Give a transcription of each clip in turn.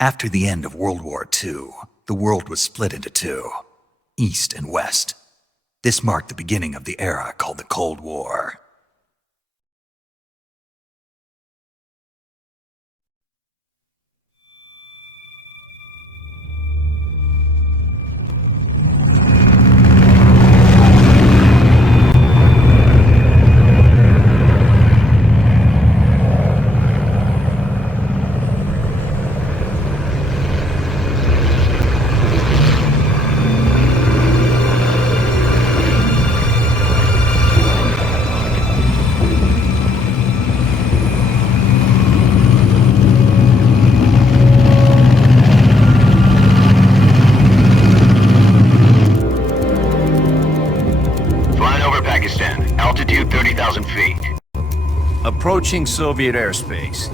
After the end of World War II, the world was split into two, East and West. This marked the beginning of the era called the Cold War. Altitude 30,000 feet. Approaching Soviet airspace.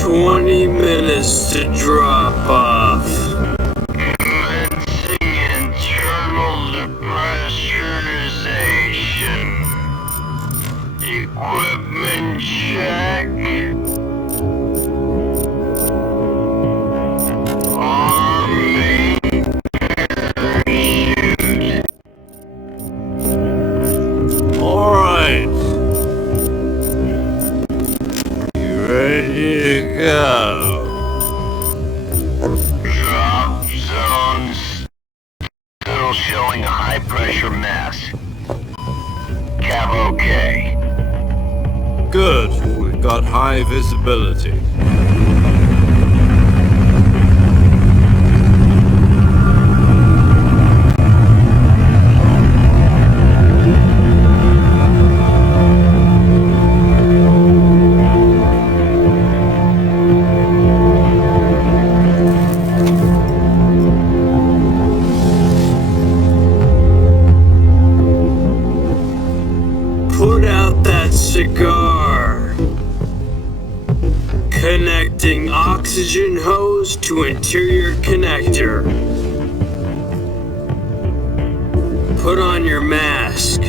"20 minutes to drop off." Commencing internal depressurization. Equipment check. Drop zones still showing a high pressure mass. Cav okay. Good, we've got high visibility. Put out that cigar. Connecting oxygen hose to interior connector. Put on your mask.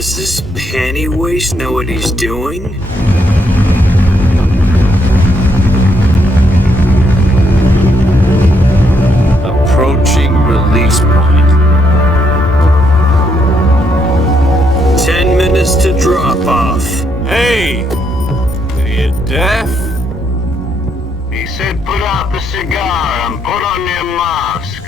Does this panty waste know what he's doing? Approaching release point. 10 minutes to drop off. Hey! Are you deaf? He said put out the cigar and put on your mask.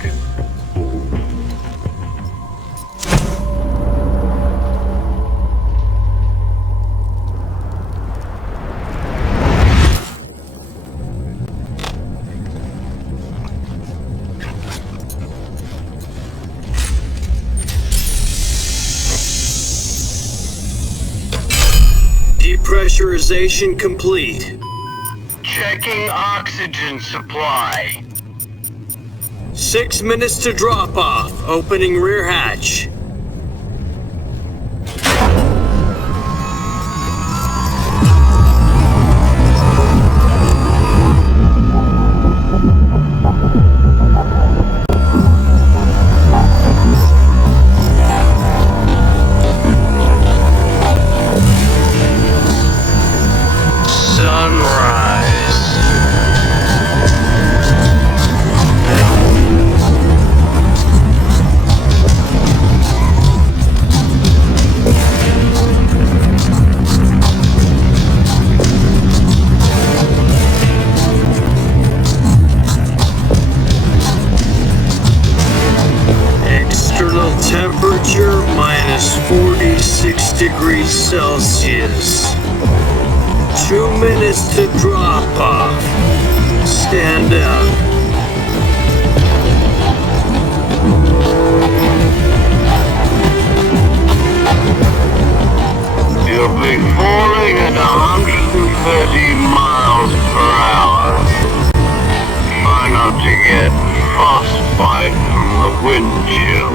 Depressurization complete. Checking oxygen supply. 6 minutes to drop off. Opening rear hatch. Sunrise. External temperature minus 46 degrees Celsius. 2 minutes to drop off. Stand up. You'll be falling at 130 miles per hour. Try not to get frostbite from the wind chill.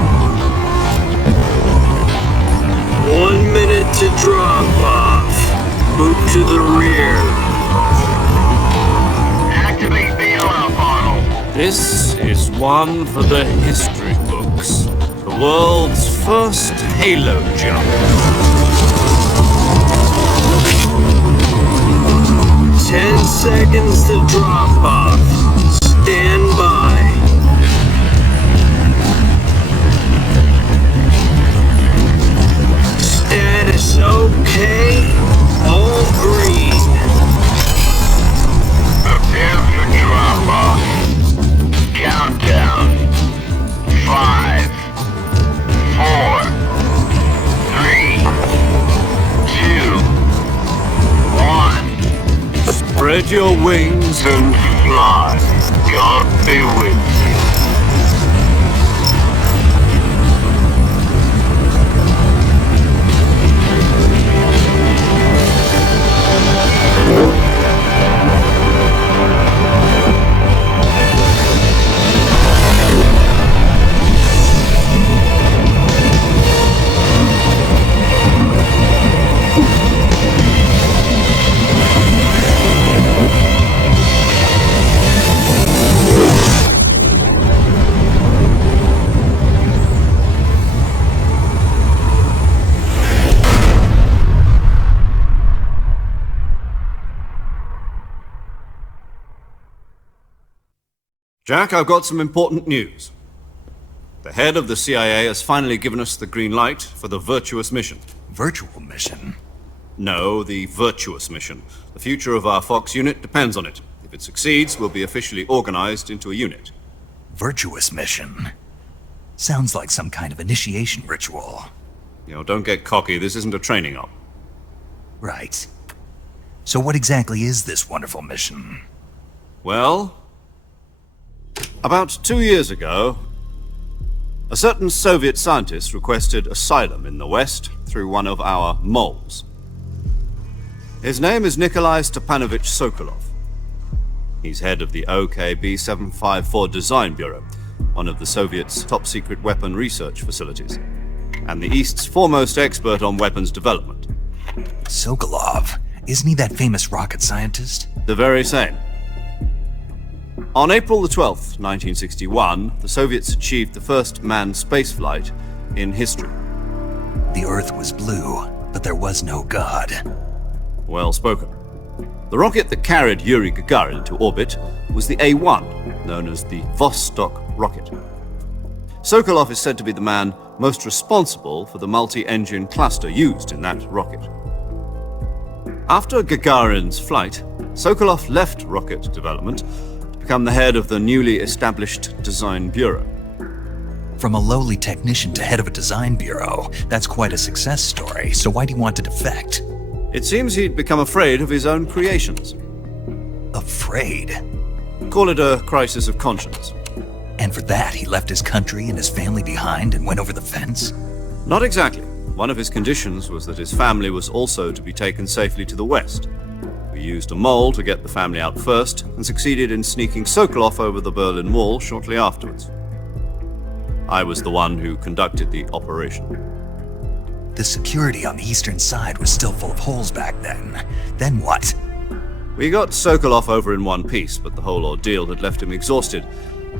1 minute to drop off. Move to the rear. Activate bailout bottle. This is one for the history books. The world's first halo jump. 10 seconds to drop off. Stand by. Status okay. All green. Prepare for drop off. Countdown. 5, 4, 3, 2, 1. Spread your wings. And fly. God be with you. Jack, I've got some important news. The head of the CIA has finally given us the green light for the virtuous mission. Virtual mission? No, the virtuous mission. The future of our Fox unit depends on it. If it succeeds, we'll be officially organized into a unit. Virtuous mission? Sounds like some kind of initiation ritual. Don't get cocky. This isn't a training op. Right. So what exactly is this wonderful mission? Well, about 2 years ago, a certain Soviet scientist requested asylum in the West through one of our moles. His name is Nikolai Stepanovich Sokolov. He's head of the OKB-754 Design Bureau, one of the Soviets' top-secret weapon research facilities, and the East's foremost expert on weapons development. Sokolov? Isn't he that famous rocket scientist? The very same. On April the 12th, 1961, the Soviets achieved the first manned spaceflight in history. The Earth was blue, but there was no God. Well spoken. The rocket that carried Yuri Gagarin into orbit was the A-1, known as the Vostok rocket. Sokolov is said to be the man most responsible for the multi-engine cluster used in that rocket. After Gagarin's flight, Sokolov left rocket development to become the head of the newly established Design Bureau. From a lowly technician to head of a design bureau, that's quite a success story, so why'd he want to defect? It seems he'd become afraid of his own creations. Afraid? Call it a crisis of conscience. And for that, he left his country and his family behind and went over the fence? Not exactly. One of his conditions was that his family was also to be taken safely to the west. We used a mole to get the family out first and succeeded in sneaking Sokolov over the Berlin Wall shortly afterwards. I was the one who conducted the operation. The security on the eastern side was still full of holes back then. Then what? We got Sokolov over in one piece, but the whole ordeal had left him exhausted,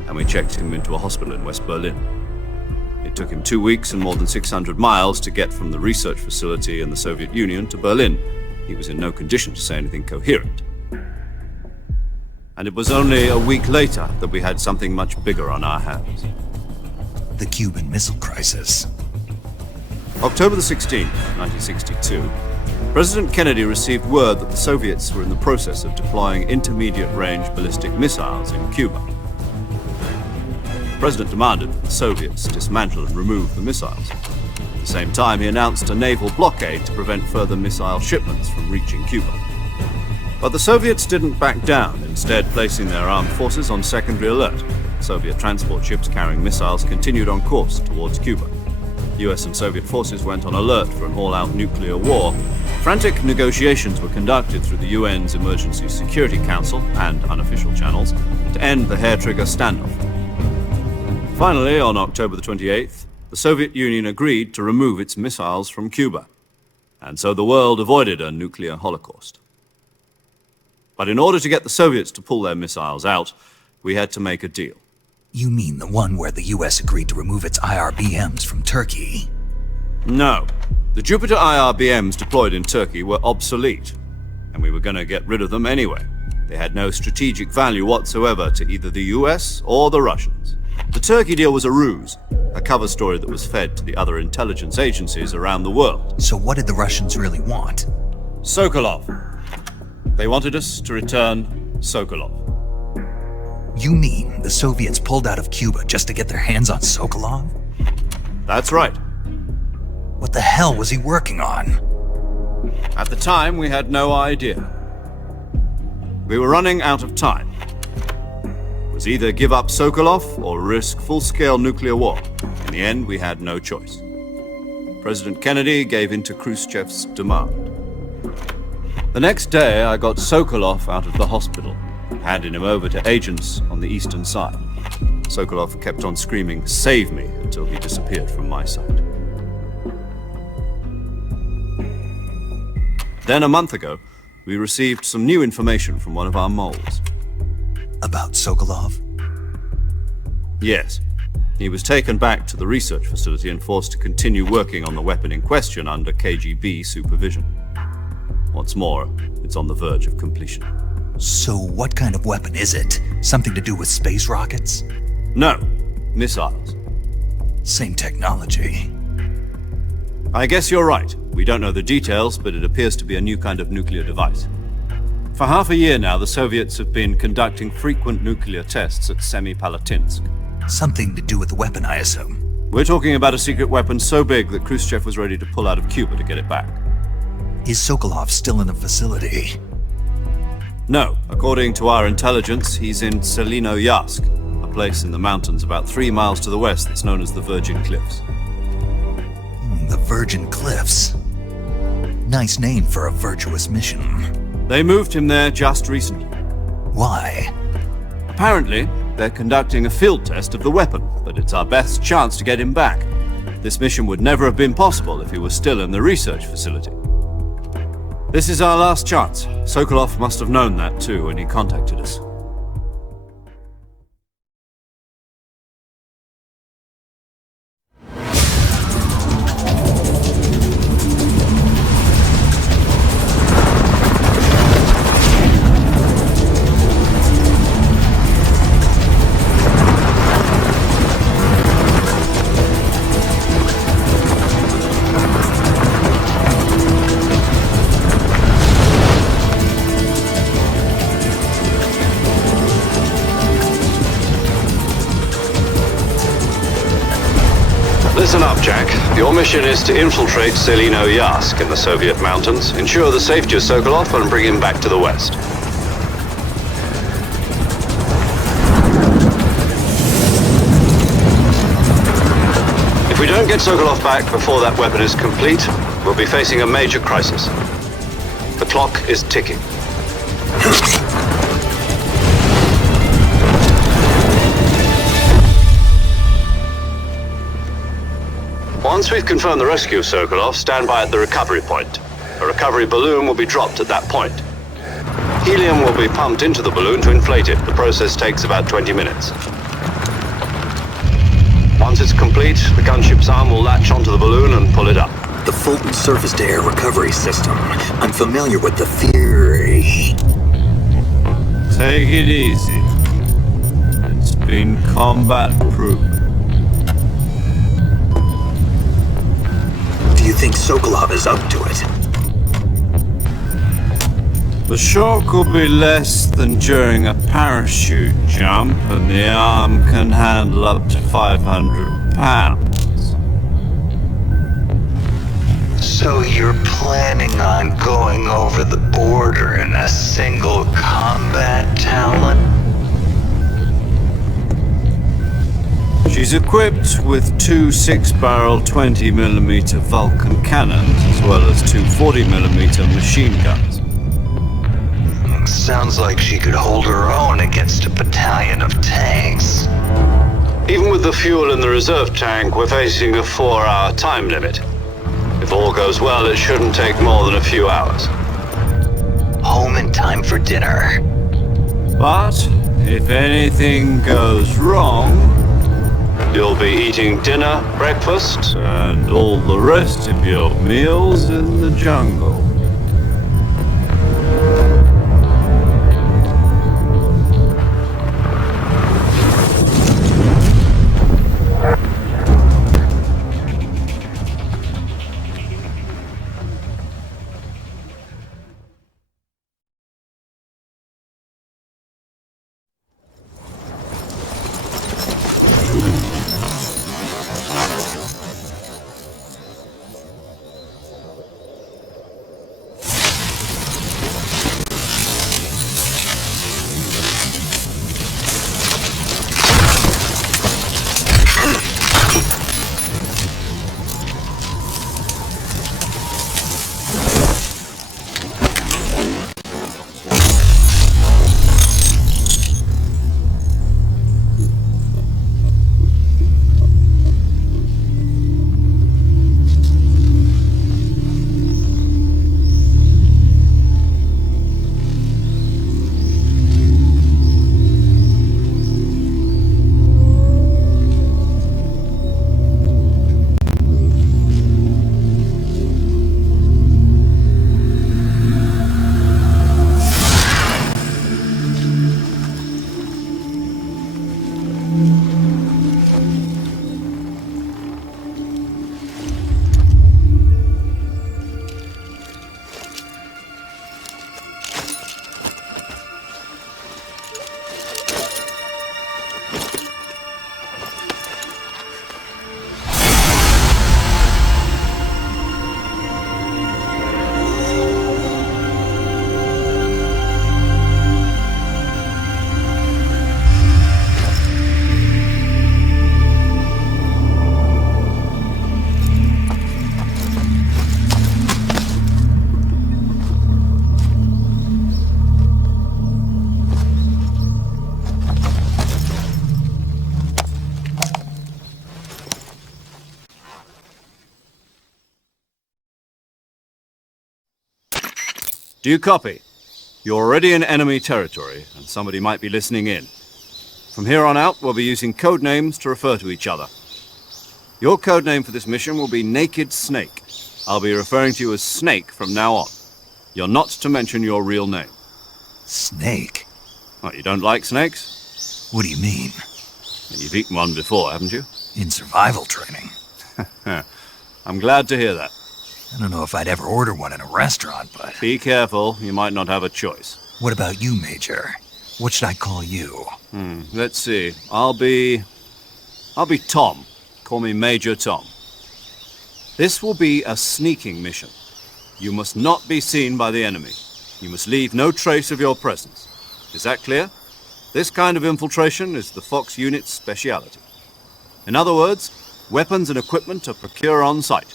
and we checked him into a hospital in West Berlin. It took him 2 weeks and more than 600 miles to get from the research facility in the Soviet Union to Berlin. He was in no condition to say anything coherent. And it was only a week later that we had something much bigger on our hands. The Cuban Missile Crisis. October the 16th, 1962, President Kennedy received word that the Soviets were in the process of deploying intermediate-range ballistic missiles in Cuba. The President demanded that the Soviets dismantle and remove the missiles. At the same time, he announced a naval blockade to prevent further missile shipments from reaching Cuba. But the Soviets didn't back down, instead placing their armed forces on secondary alert. Soviet transport ships carrying missiles continued on course towards Cuba. US and Soviet forces went on alert for an all-out nuclear war. Frantic negotiations were conducted through the UN's Emergency Security Council and unofficial channels to end the hair-trigger standoff. Finally, on October the 28th, the Soviet Union agreed to remove its missiles from Cuba, and so the world avoided a nuclear holocaust. But in order to get the Soviets to pull their missiles out, we had to make a deal. You mean the one where the US agreed to remove its IRBMs from Turkey? No. The Jupiter IRBMs deployed in Turkey were obsolete, and we were going to get rid of them anyway. They had no strategic value whatsoever to either the US or the Russians. The Turkey deal was a ruse, a cover story that was fed to the other intelligence agencies around the world. So what did the Russians really want? Sokolov. They wanted us to return Sokolov. You mean the Soviets pulled out of Cuba just to get their hands on Sokolov? That's right. What the hell was he working on? At the time, we had no idea. We were running out of time. It was either give up Sokolov or risk full-scale nuclear war. In the end, we had no choice. President Kennedy gave in to Khrushchev's demand. The next day, I got Sokolov out of the hospital, handing him over to agents on the eastern side. Sokolov kept on screaming, "Save me," until he disappeared from my sight. Then a month ago, we received some new information from one of our moles. About Sokolov? Yes. He was taken back to the research facility and forced to continue working on the weapon in question under KGB supervision. What's more, it's on the verge of completion. So what kind of weapon is it? Something to do with space rockets? No, missiles. Same technology. I guess you're right. We don't know the details, but it appears to be a new kind of nuclear device. For half a year now, the Soviets have been conducting frequent nuclear tests at Semipalatinsk. Something to do with the weapon, I assume. We're talking about a secret weapon so big that Khrushchev was ready to pull out of Cuba to get it back. Is Sokolov still in the facility? No. According to our intelligence, he's in Selinoyarsk, a place in the mountains about 3 miles to the west that's known as the Virgin Cliffs. The Virgin Cliffs. Nice name for a virtuous mission. They moved him there just recently. Why? Apparently, they're conducting a field test of the weapon, but it's our best chance to get him back. This mission would never have been possible if he was still in the research facility. This is our last chance. Sokolov must have known that too when he contacted us. Listen up, Jack. Your mission is to infiltrate Selino Yask in the Soviet mountains, ensure the safety of Sokolov, and bring him back to the West. If we don't get Sokolov back before that weapon is complete, we'll be facing a major crisis. The clock is ticking. Once we've confirmed the rescue of Sokolov, stand by at the recovery point. A recovery balloon will be dropped at that point. Helium will be pumped into the balloon to inflate it. The process takes about 20 minutes. Once it's complete, the gunship's arm will latch onto the balloon and pull it up. The Fulton surface-to-air recovery system. I'm familiar with the theory. Take it easy. It's been combat-proven. Do you think Sokolov is up to it? The shock will be less than during a parachute jump, and the arm can handle up to 500 pounds. So you're planning on going over the border in a single combat talent? She's equipped with two 6-barrel 20mm Vulcan cannons, as well as two 40mm machine guns. Sounds like she could hold her own against a battalion of tanks. Even with the fuel in the reserve tank, we're facing a 4-hour time limit. If all goes well, it shouldn't take more than a few hours. Home in time for dinner. But if anything goes wrong, you'll be eating dinner, breakfast, and all the rest of your meals in the jungle. Do you copy? You're already in enemy territory, and somebody might be listening in. From here on out, we'll be using code names to refer to each other. Your code name for this mission will be Naked Snake. I'll be referring to you as Snake from now on. You're not to mention your real name. Snake? What, you don't like snakes? What do you mean? You've eaten one before, haven't you? In survival training. I'm glad to hear that. I don't know if I'd ever order one in a restaurant, but... Be careful, you might not have a choice. What about you, Major? What should I call you? Let's see. I'll be Tom. Call me Major Tom. This will be a sneaking mission. You must not be seen by the enemy. You must leave no trace of your presence. Is that clear? This kind of infiltration is the Fox unit's speciality. In other words, weapons and equipment are procured on site.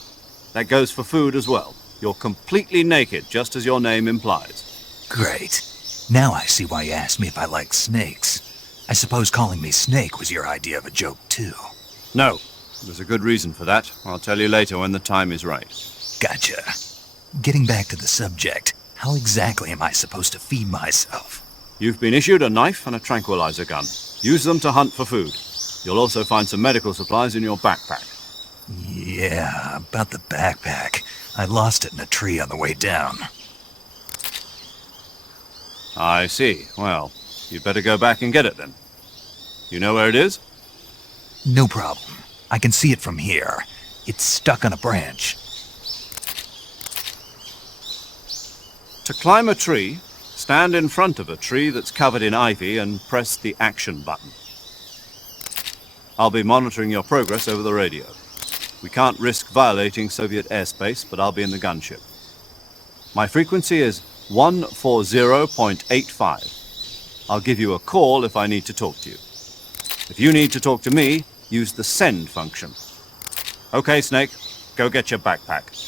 That goes for food as well. You're completely naked, just as your name implies. Great. Now I see why you asked me if I like snakes. I suppose calling me Snake was your idea of a joke, too. No, there's a good reason for that. I'll tell you later when the time is right. Gotcha. Getting back to the subject, how exactly am I supposed to feed myself? You've been issued a knife and a tranquilizer gun. Use them to hunt for food. You'll also find some medical supplies in your backpack. Yeah, about the backpack. I lost it in a tree on the way down. I see. Well, you'd better go back and get it then. You know where it is? No problem. I can see it from here. It's stuck on a branch. To climb a tree, stand in front of a tree that's covered in ivy and press the action button. I'll be monitoring your progress over the radio. We can't risk violating Soviet airspace, but I'll be in the gunship. My frequency is 140.85. I'll give you a call if I need to talk to you. If you need to talk to me, use the send function. Okay, Snake, go get your backpack.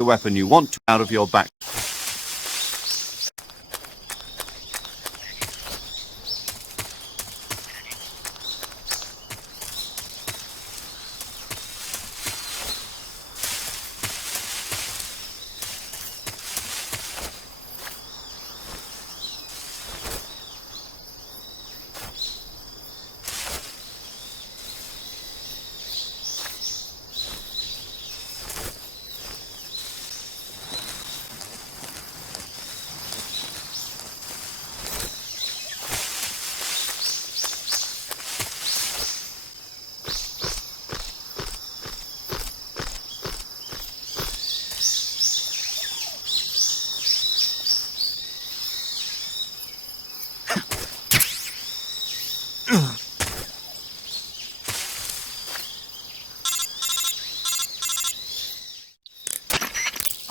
The weapon you want out of your back.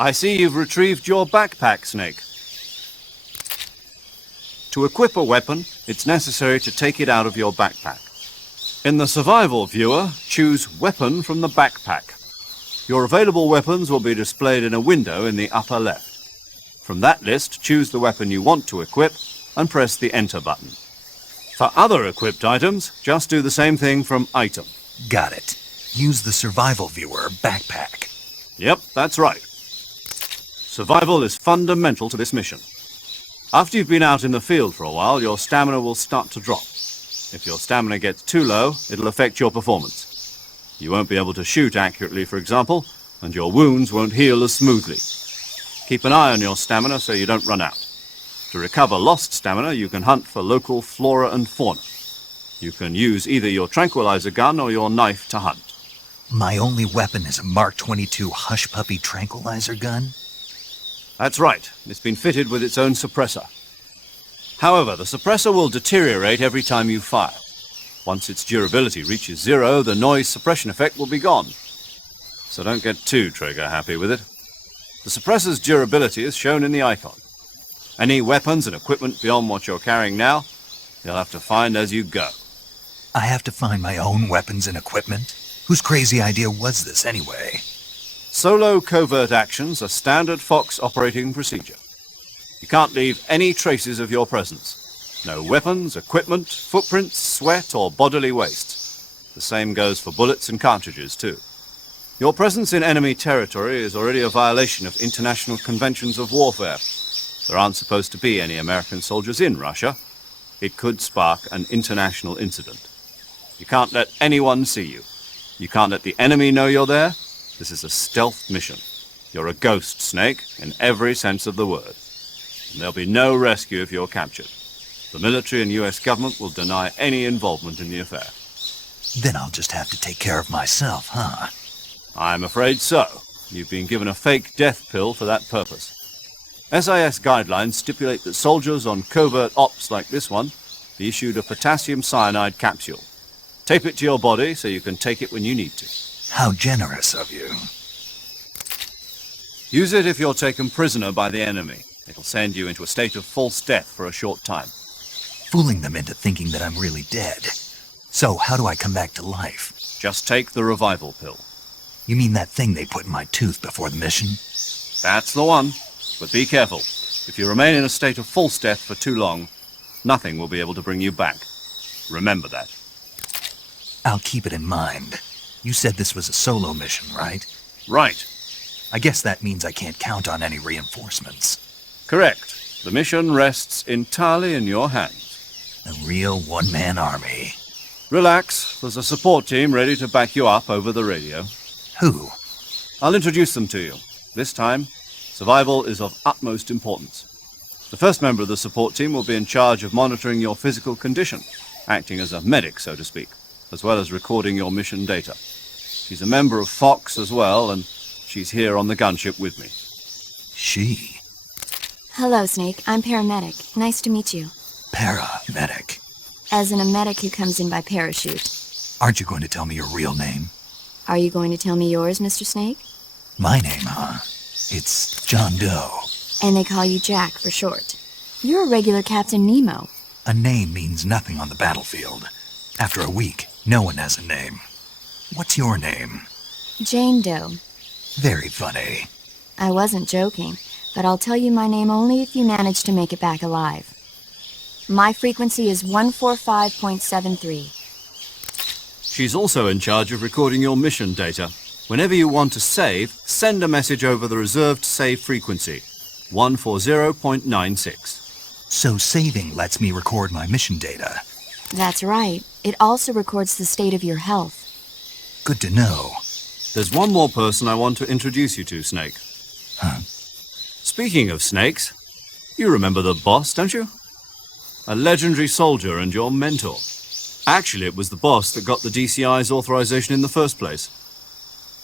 I see you've retrieved your backpack, Snake. To equip a weapon, it's necessary to take it out of your backpack. In the survival viewer, choose Weapon from the backpack. Your available weapons will be displayed in a window in the upper left. From that list, choose the weapon you want to equip and press the Enter button. For other equipped items, just do the same thing from Item. Got it. Use the survival viewer backpack. Yep, that's right. Survival is fundamental to this mission. After you've been out in the field for a while, your stamina will start to drop. If your stamina gets too low, it'll affect your performance. You won't be able to shoot accurately, for example, and your wounds won't heal as smoothly. Keep an eye on your stamina so you don't run out. To recover lost stamina, you can hunt for local flora and fauna. You can use either your tranquilizer gun or your knife to hunt. My only weapon is a Mark 22 Hush Puppy tranquilizer gun? That's right. It's been fitted with its own suppressor. However, the suppressor will deteriorate every time you fire. Once its durability reaches 0, the noise suppression effect will be gone. So don't get too trigger-happy with it. The suppressor's durability is shown in the icon. Any weapons and equipment beyond what you're carrying now, you'll have to find as you go. I have to find my own weapons and equipment? Whose crazy idea was this anyway? Solo covert actions are standard Fox operating procedure. You can't leave any traces of your presence. No weapons, equipment, footprints, sweat, or bodily waste. The same goes for bullets and cartridges, too. Your presence in enemy territory is already a violation of international conventions of warfare. There aren't supposed to be any American soldiers in Russia. It could spark an international incident. You can't let anyone see you. You can't let the enemy know you're there. This is a stealth mission. You're a ghost, Snake, in every sense of the word. And there'll be no rescue if you're captured. The military and US government will deny any involvement in the affair. Then I'll just have to take care of myself, huh? I'm afraid so. You've been given a fake death pill for that purpose. SIS guidelines stipulate that soldiers on covert ops like this one be issued a potassium cyanide capsule. Tape it to your body so you can take it when you need to. How generous of you. Use it if you're taken prisoner by the enemy. It'll send you into a state of false death for a short time. Fooling them into thinking that I'm really dead. So, how do I come back to life? Just take the revival pill. You mean that thing they put in my tooth before the mission? That's the one. But be careful. If you remain in a state of false death for too long, nothing will be able to bring you back. Remember that. I'll keep it in mind. You said this was a solo mission, right? Right. I guess that means I can't count on any reinforcements. Correct. The mission rests entirely in your hands. A real one-man army. Relax. There's a support team ready to back you up over the radio. Who? I'll introduce them to you. This time, survival is of utmost importance. The first member of the support team will be in charge of monitoring your physical condition, acting as a medic, so to speak, as well as recording your mission data. She's a member of Fox as well, and she's here on the gunship with me. She? Hello, Snake. I'm paramedic. Nice to meet you. Paramedic. As in a medic who comes in by parachute. Aren't you going to tell me your real name? Are you going to tell me yours, Mr. Snake? My name, huh? It's John Doe. And they call you Jack for short. You're a regular Captain Nemo. A name means nothing on the battlefield. After a week, no one has a name. What's your name? Jane Doe. Very funny. I wasn't joking, but I'll tell you my name only if you manage to make it back alive. My frequency is 145.73. She's also in charge of recording your mission data. Whenever you want to save, send a message over the reserved save frequency, 140.96. So saving lets me record my mission data. That's right. It also records the state of your health. Good to know. There's one more person I want to introduce you to, Snake. Huh? Speaking of snakes, you remember the boss, don't you? A legendary soldier and your mentor. Actually, it was the boss that got the DCI's authorization in the first place.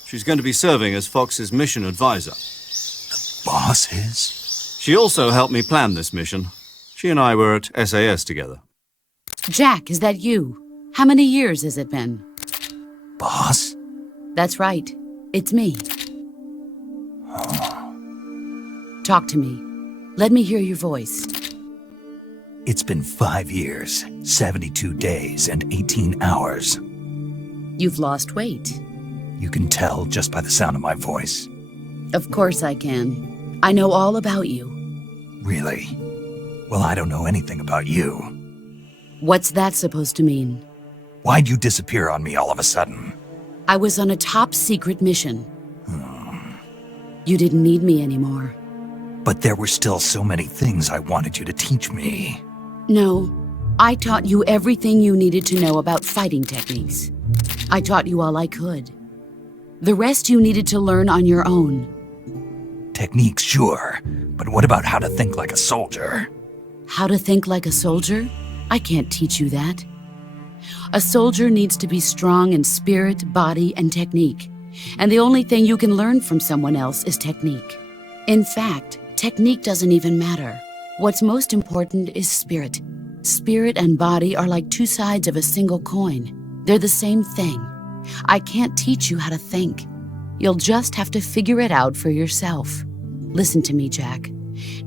She's going to be serving as Fox's mission advisor. The boss is? She also helped me plan this mission. She and I were at SAS together. Jack, is that you? How many years has it been? Boss? That's right. It's me. Talk to me. Let me hear your voice. It's been 5 years, 72 days, and 18 hours. You've lost weight. You can tell just by the sound of my voice. Of course I can. I know all about you. Really? Well, I don't know anything about you. What's that supposed to mean? Why'd you disappear on me all of a sudden? I was on a top-secret mission. You didn't need me anymore. But there were still so many things I wanted you to teach me. No, I taught you everything you needed to know about fighting techniques. I taught you all I could. The rest you needed to learn on your own. Techniques, sure. But what about how to think like a soldier? How to think like a soldier? I can't teach you that. A soldier needs to be strong in spirit, body, and technique. And the only thing you can learn from someone else is technique. In fact, technique doesn't even matter. What's most important is spirit. Spirit and body are like two sides of a single coin. They're the same thing. I can't teach you how to think. You'll just have to figure it out for yourself. Listen to me, Jack.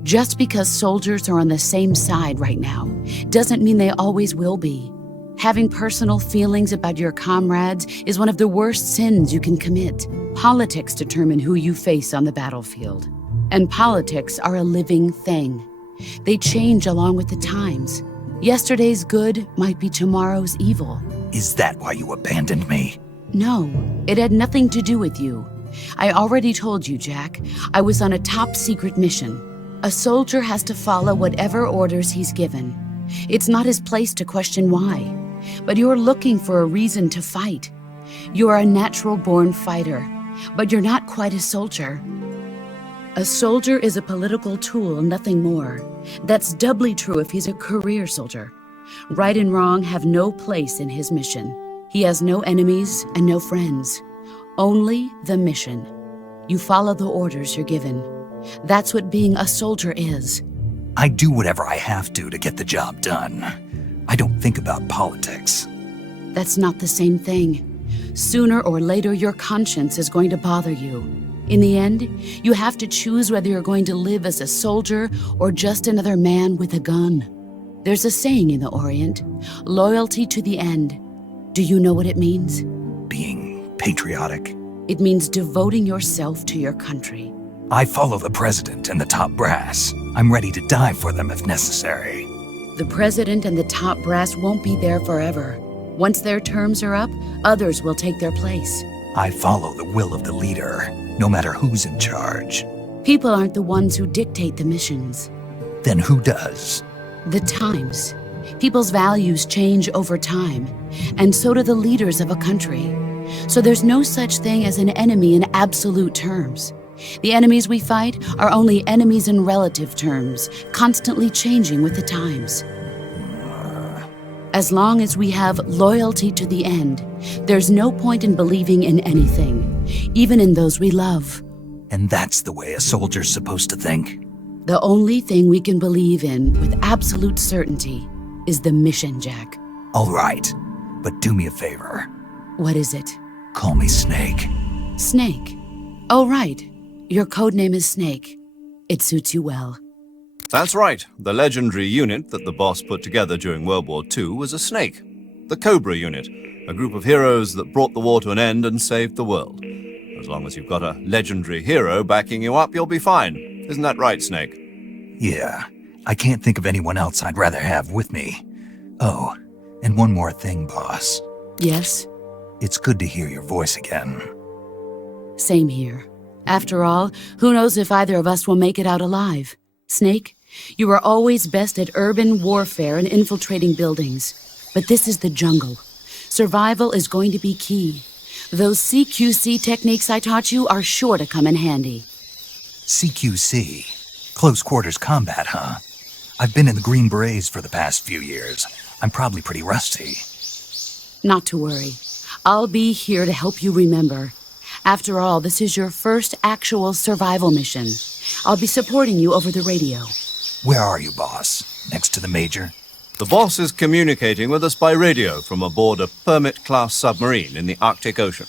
Just because soldiers are on the same side right now doesn't mean they always will be. Having personal feelings about your comrades is one of the worst sins you can commit. Politics determine who you face on the battlefield. And politics are a living thing. They change along with the times. Yesterday's good might be tomorrow's evil. Is that why you abandoned me? No, it had nothing to do with you. I already told you, Jack. I was on a top-secret mission. A soldier has to follow whatever orders he's given. It's not his place to question why. But you're looking for a reason to fight. You're a natural-born fighter, but you're not quite a soldier. A soldier is a political tool, nothing more. That's doubly true if he's a career soldier. Right and wrong have no place in his mission. He has no enemies and no friends. Only the mission. You follow the orders you're given. That's what being a soldier is. I do whatever I have to get the job done. I don't think about politics. That's not the same thing. Sooner or later, your conscience is going to bother you. In the end, you have to choose whether you're going to live as a soldier or just another man with a gun. There's a saying in the Orient, loyalty to the end. Do you know what it means? Being patriotic. It means devoting yourself to your country. I follow the president and the top brass. I'm ready to die for them if necessary. The president and the top brass won't be there forever. Once their terms are up, others will take their place. I follow the will of the leader, no matter who's in charge. People aren't the ones who dictate the missions. Then who does? The times. People's values change over time, and so do the leaders of a country. So there's no such thing as an enemy in absolute terms. The enemies we fight are only enemies in relative terms, constantly changing with the times. As long as we have loyalty to the end, there's no point in believing in anything, even in those we love. And that's the way a soldier's supposed to think? The only thing we can believe in with absolute certainty is the mission, Jack. All right, but do me a favor. What is it? Call me Snake. Snake. Oh, right. Your codename is Snake. It suits you well. That's right. The legendary unit that the boss put together during World War II was a snake. The Cobra unit, a group of heroes that brought the war to an end and saved the world. As long as you've got a legendary hero backing you up, you'll be fine. Isn't that right, Snake? Yeah, I can't think of anyone else I'd rather have with me. Oh, and one more thing, boss. Yes? It's good to hear your voice again. Same here. After all, who knows if either of us will make it out alive? Snake, you are always best at urban warfare and infiltrating buildings. But this is the jungle. Survival is going to be key. Those CQC techniques I taught you are sure to come in handy. CQC? Close quarters combat, huh? I've been in the Green Berets for the past few years. I'm probably pretty rusty. Not to worry. I'll be here to help you remember. After all, this is your first actual survival mission. I'll be supporting you over the radio. Where are you, boss? Next to the Major? The boss is communicating with us by radio from aboard a Permit-class submarine in the Arctic Ocean.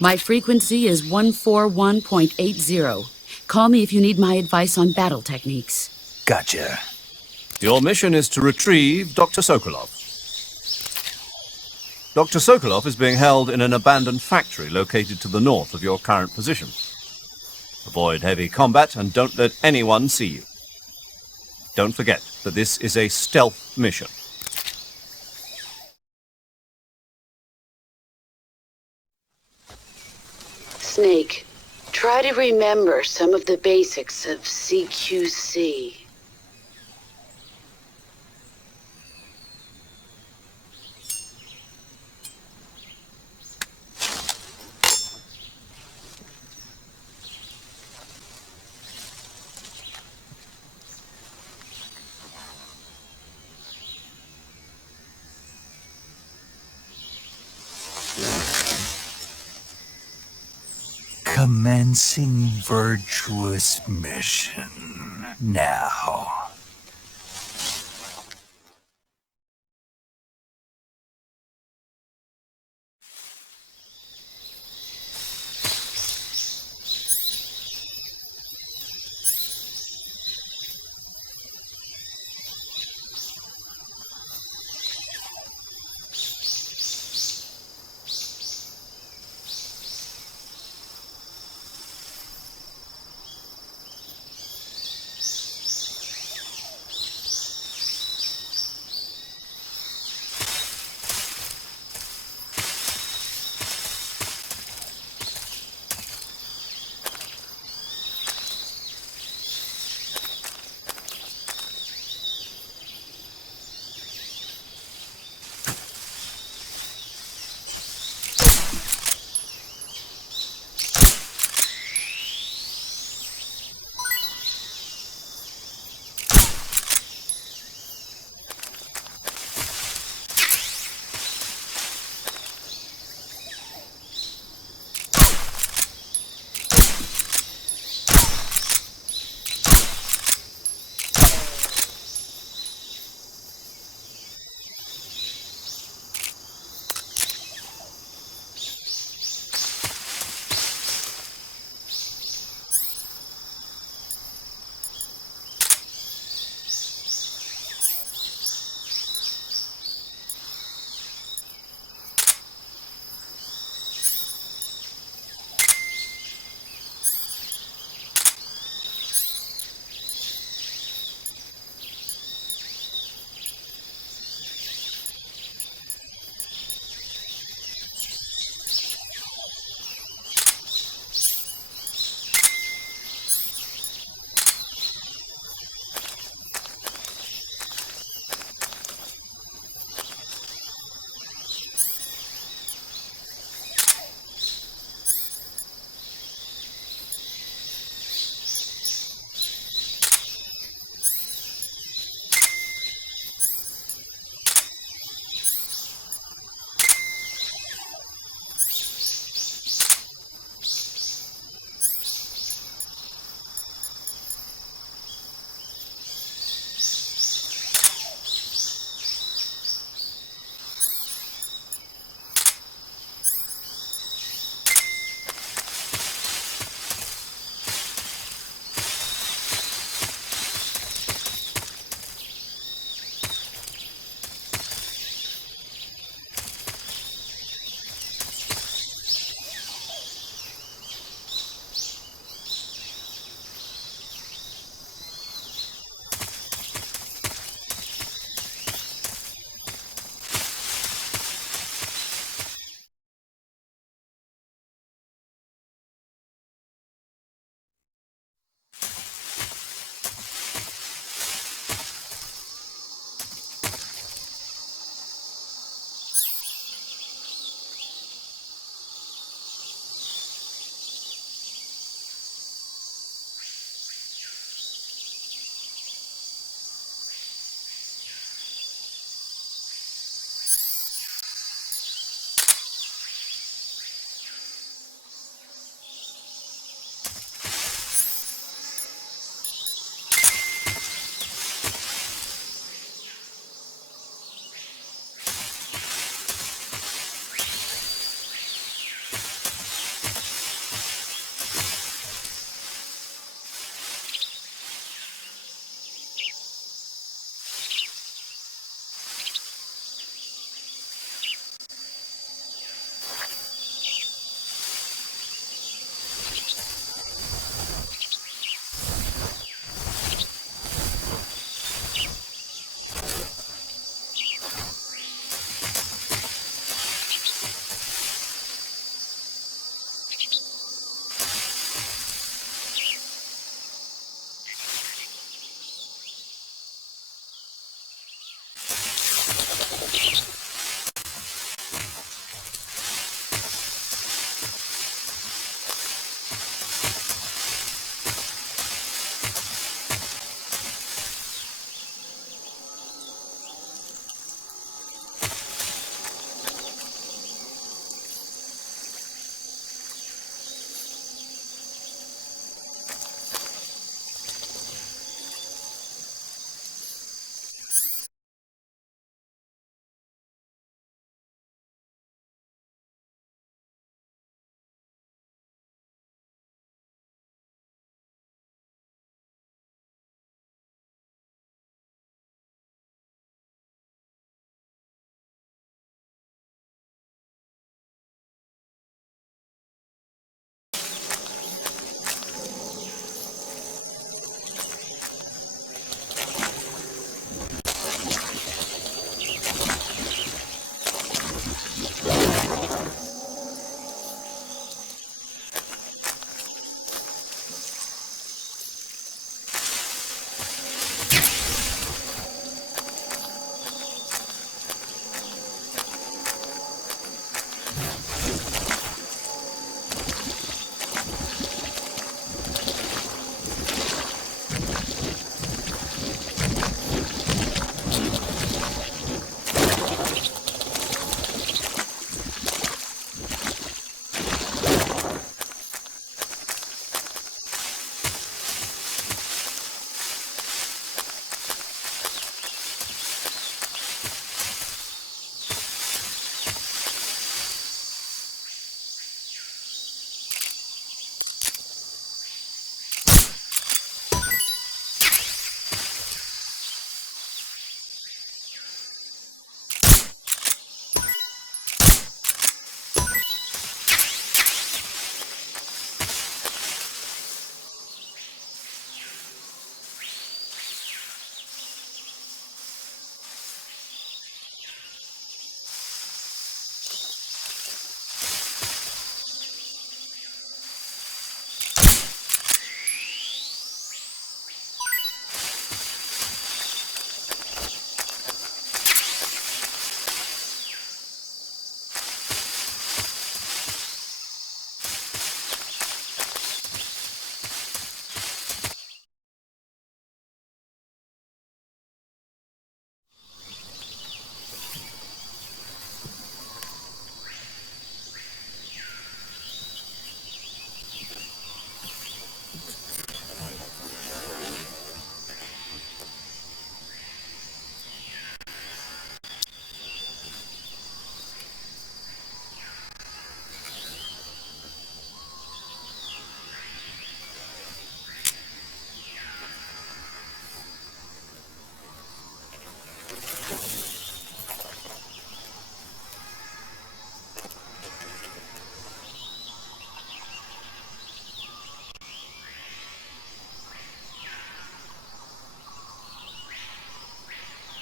My frequency is 141.80. Call me if you need my advice on battle techniques. Gotcha. Your mission is to retrieve Dr. Sokolov. Dr. Sokolov is being held in an abandoned factory located to the north of your current position. Avoid heavy combat and don't let anyone see you. Don't forget that this is a stealth mission. Snake, try to remember some of the basics of CQC. Commencing virtuous mission. Now.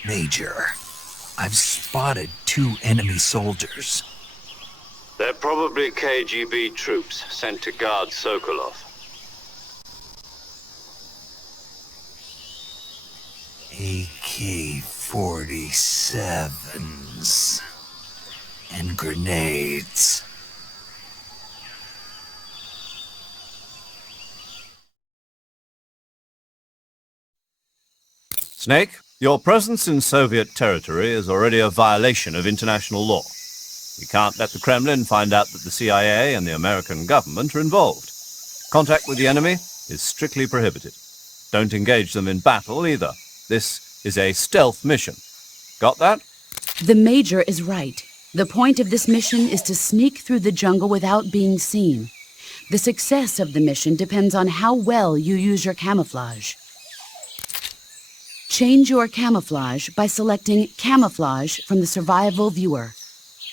Major, I've spotted 2 enemy soldiers. They're probably KGB troops sent to guard Sokolov. AK-47s. And grenades. Snake, your presence in Soviet territory is already a violation of international law. You can't let the Kremlin find out that the CIA and the American government are involved. Contact with the enemy is strictly prohibited. Don't engage them in battle either. This is a stealth mission. Got that? The Major is right. The point of this mission is to sneak through the jungle without being seen. The success of the mission depends on how well you use your camouflage. Change your camouflage by selecting Camouflage from the Survival Viewer.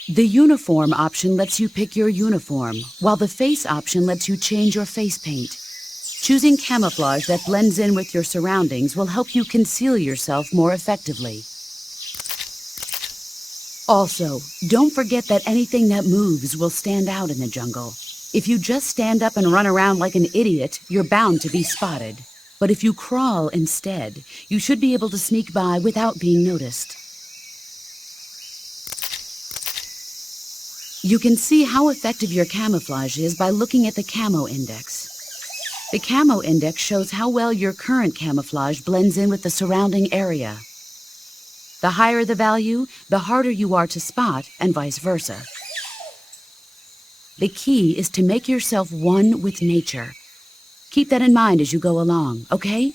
The Uniform option lets you pick your uniform, while the Face option lets you change your face paint. Choosing camouflage that blends in with your surroundings will help you conceal yourself more effectively. Also, don't forget that anything that moves will stand out in the jungle. If you just stand up and run around like an idiot, you're bound to be spotted. But if you crawl instead, you should be able to sneak by without being noticed. You can see how effective your camouflage is by looking at the Camo Index. The Camo Index shows how well your current camouflage blends in with the surrounding area. The higher the value, the harder you are to spot, and vice versa. The key is to make yourself one with nature. Keep that in mind as you go along, okay?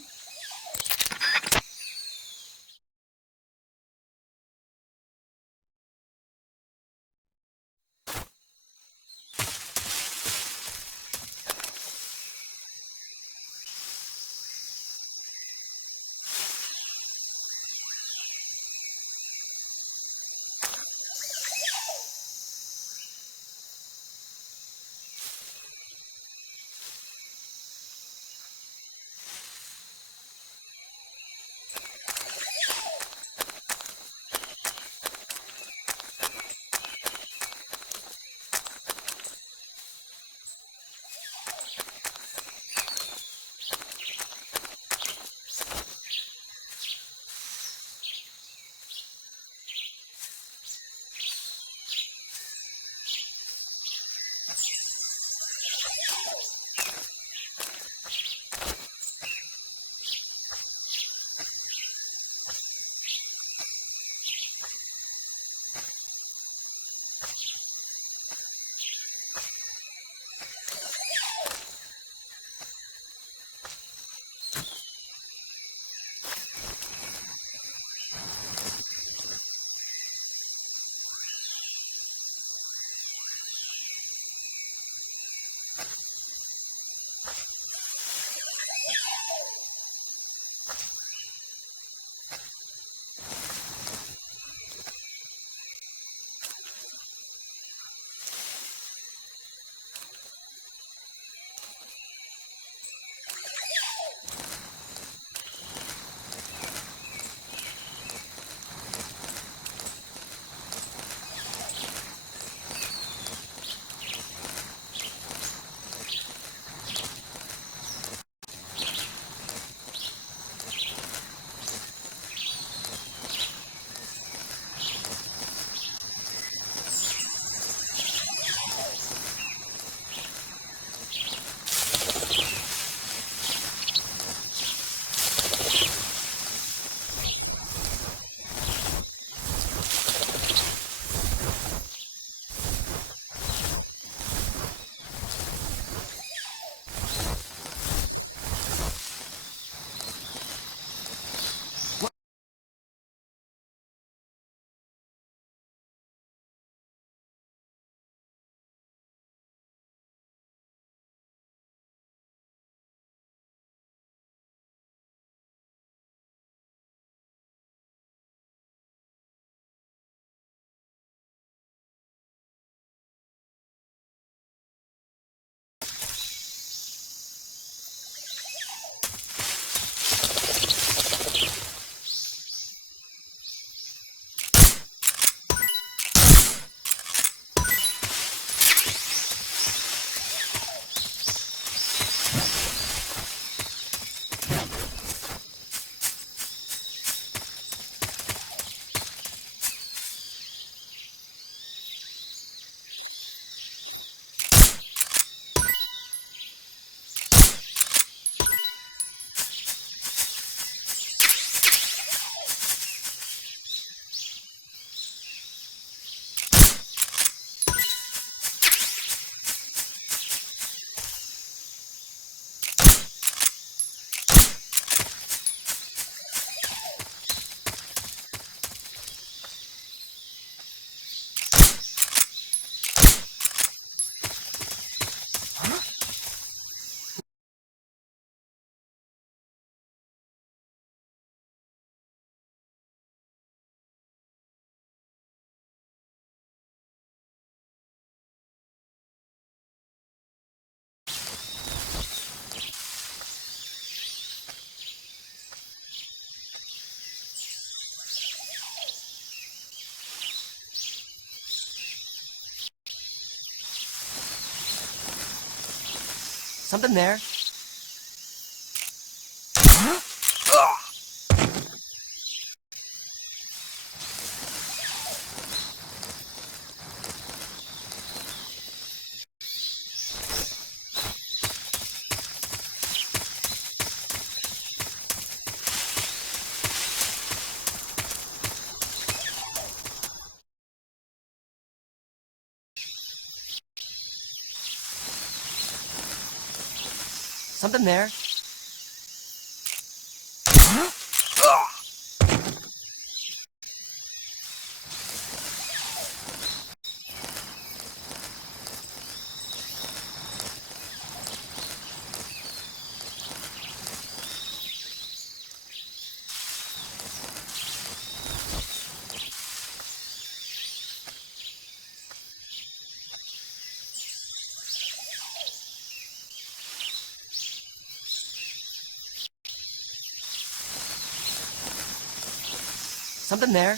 Something there. Something there. Something there.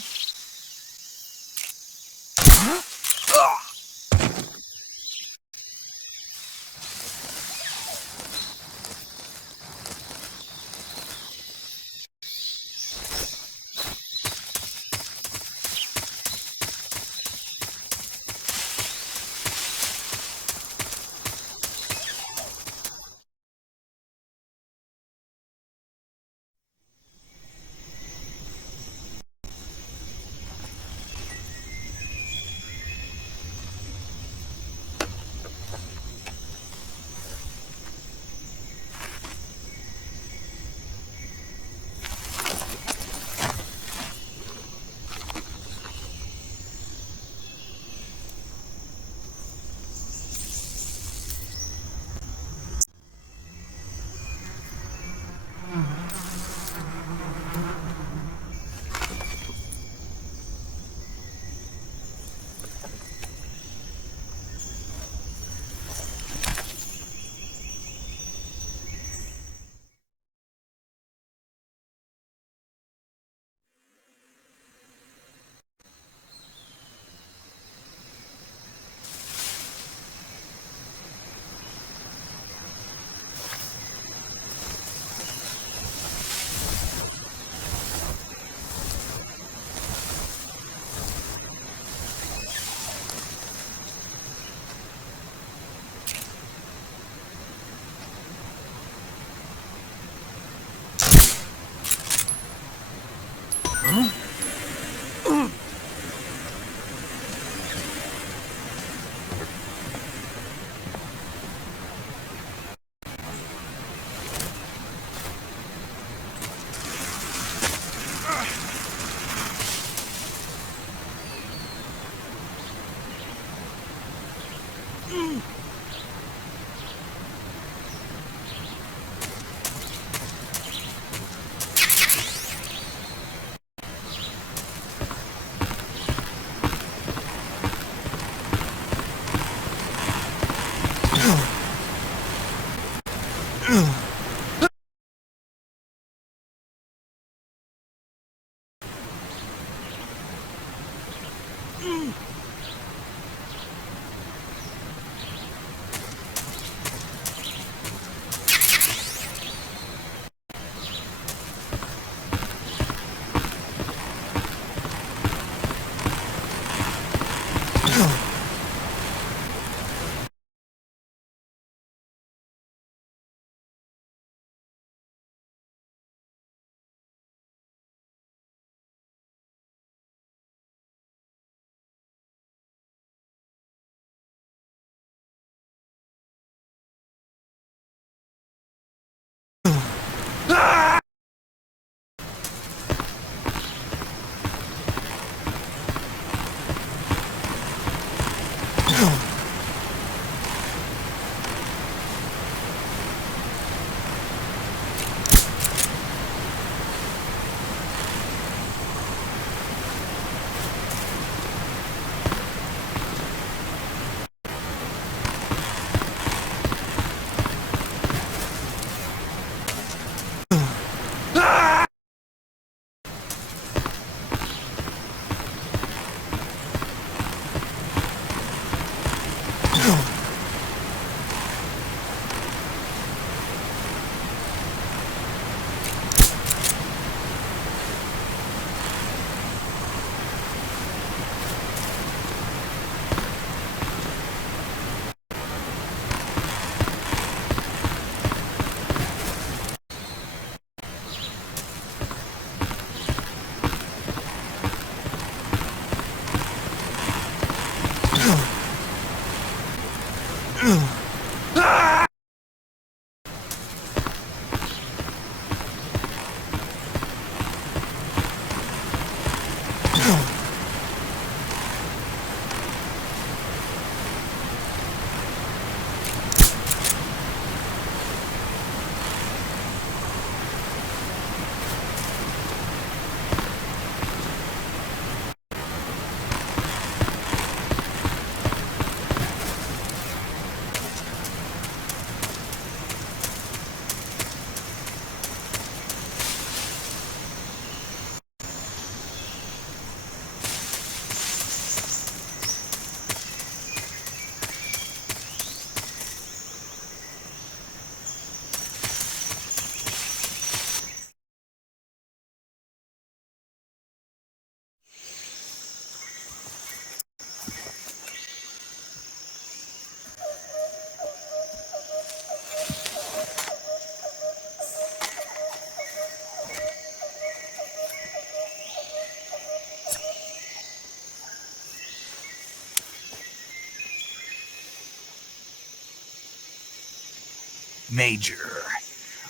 Major,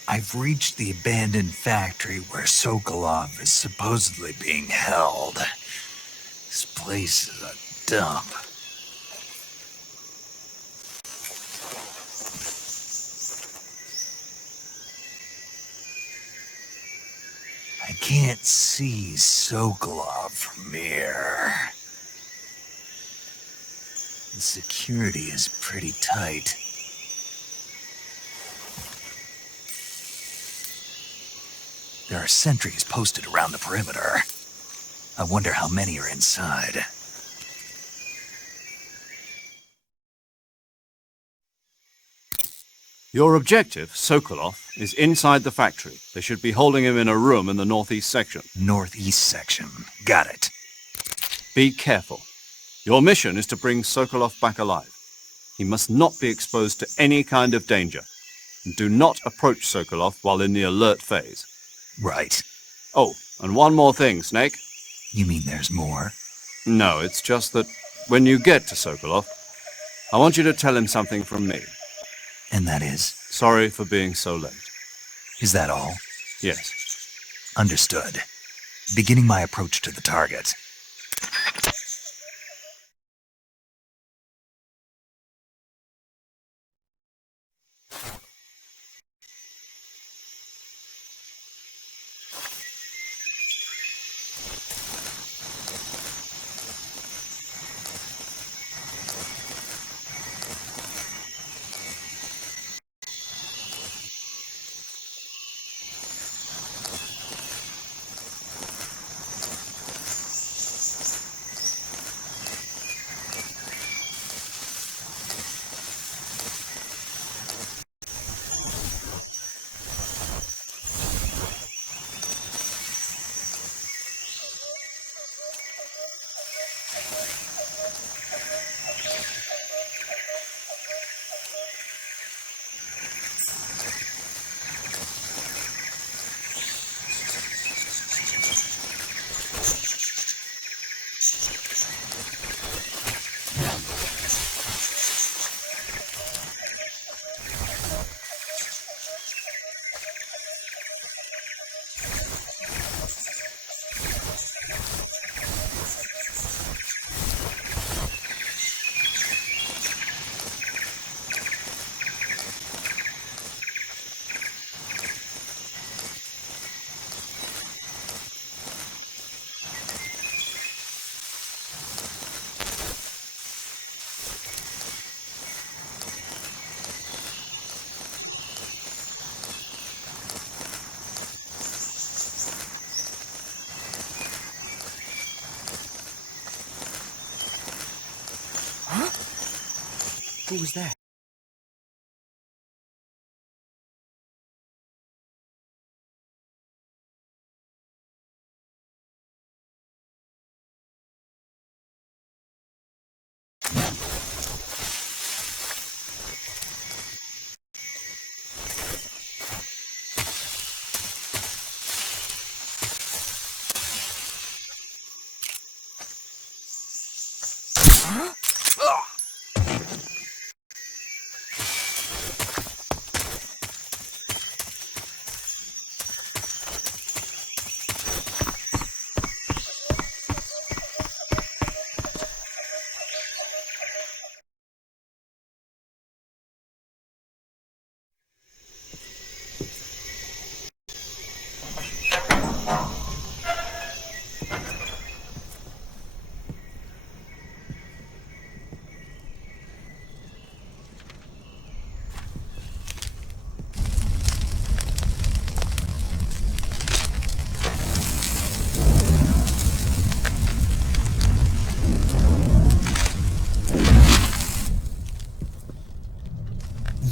I've reached the abandoned factory where Sokolov is supposedly being held. This place is a dump. I can't see Sokolov from here. The security is pretty tight. There are sentries posted around the perimeter. I wonder how many are inside. Your objective, Sokolov, is inside the factory. They should be holding him in a room in the northeast section. Northeast section. Got it. Be careful. Your mission is to bring Sokolov back alive. He must not be exposed to any kind of danger. And do not approach Sokolov while in the alert phase. Right. Oh, and one more thing, Snake. You mean there's more? No, it's just that when you get to Sokolov, I want you to tell him something from me. And that is? Sorry for being so late. Is that all? Yes. Understood. Beginning my approach to the target. Who was that?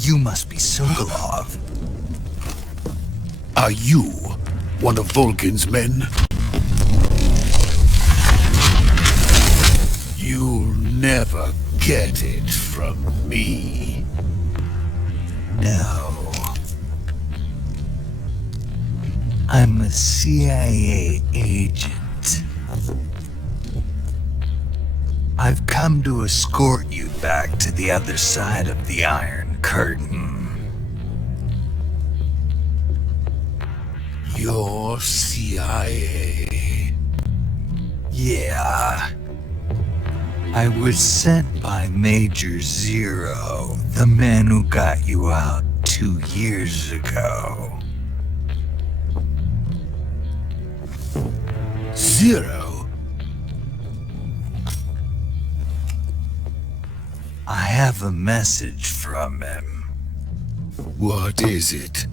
You must be Sokolov. Are you one of Vulcan's men? You'll never get it from me. No. I'm a CIA agent. I've come to escort you back to the other side of the Iron Curtain. Your CIA. Yeah. I was sent by Major Zero, the man who got you out 2 years ago. Zero? I have a message from him. What is it?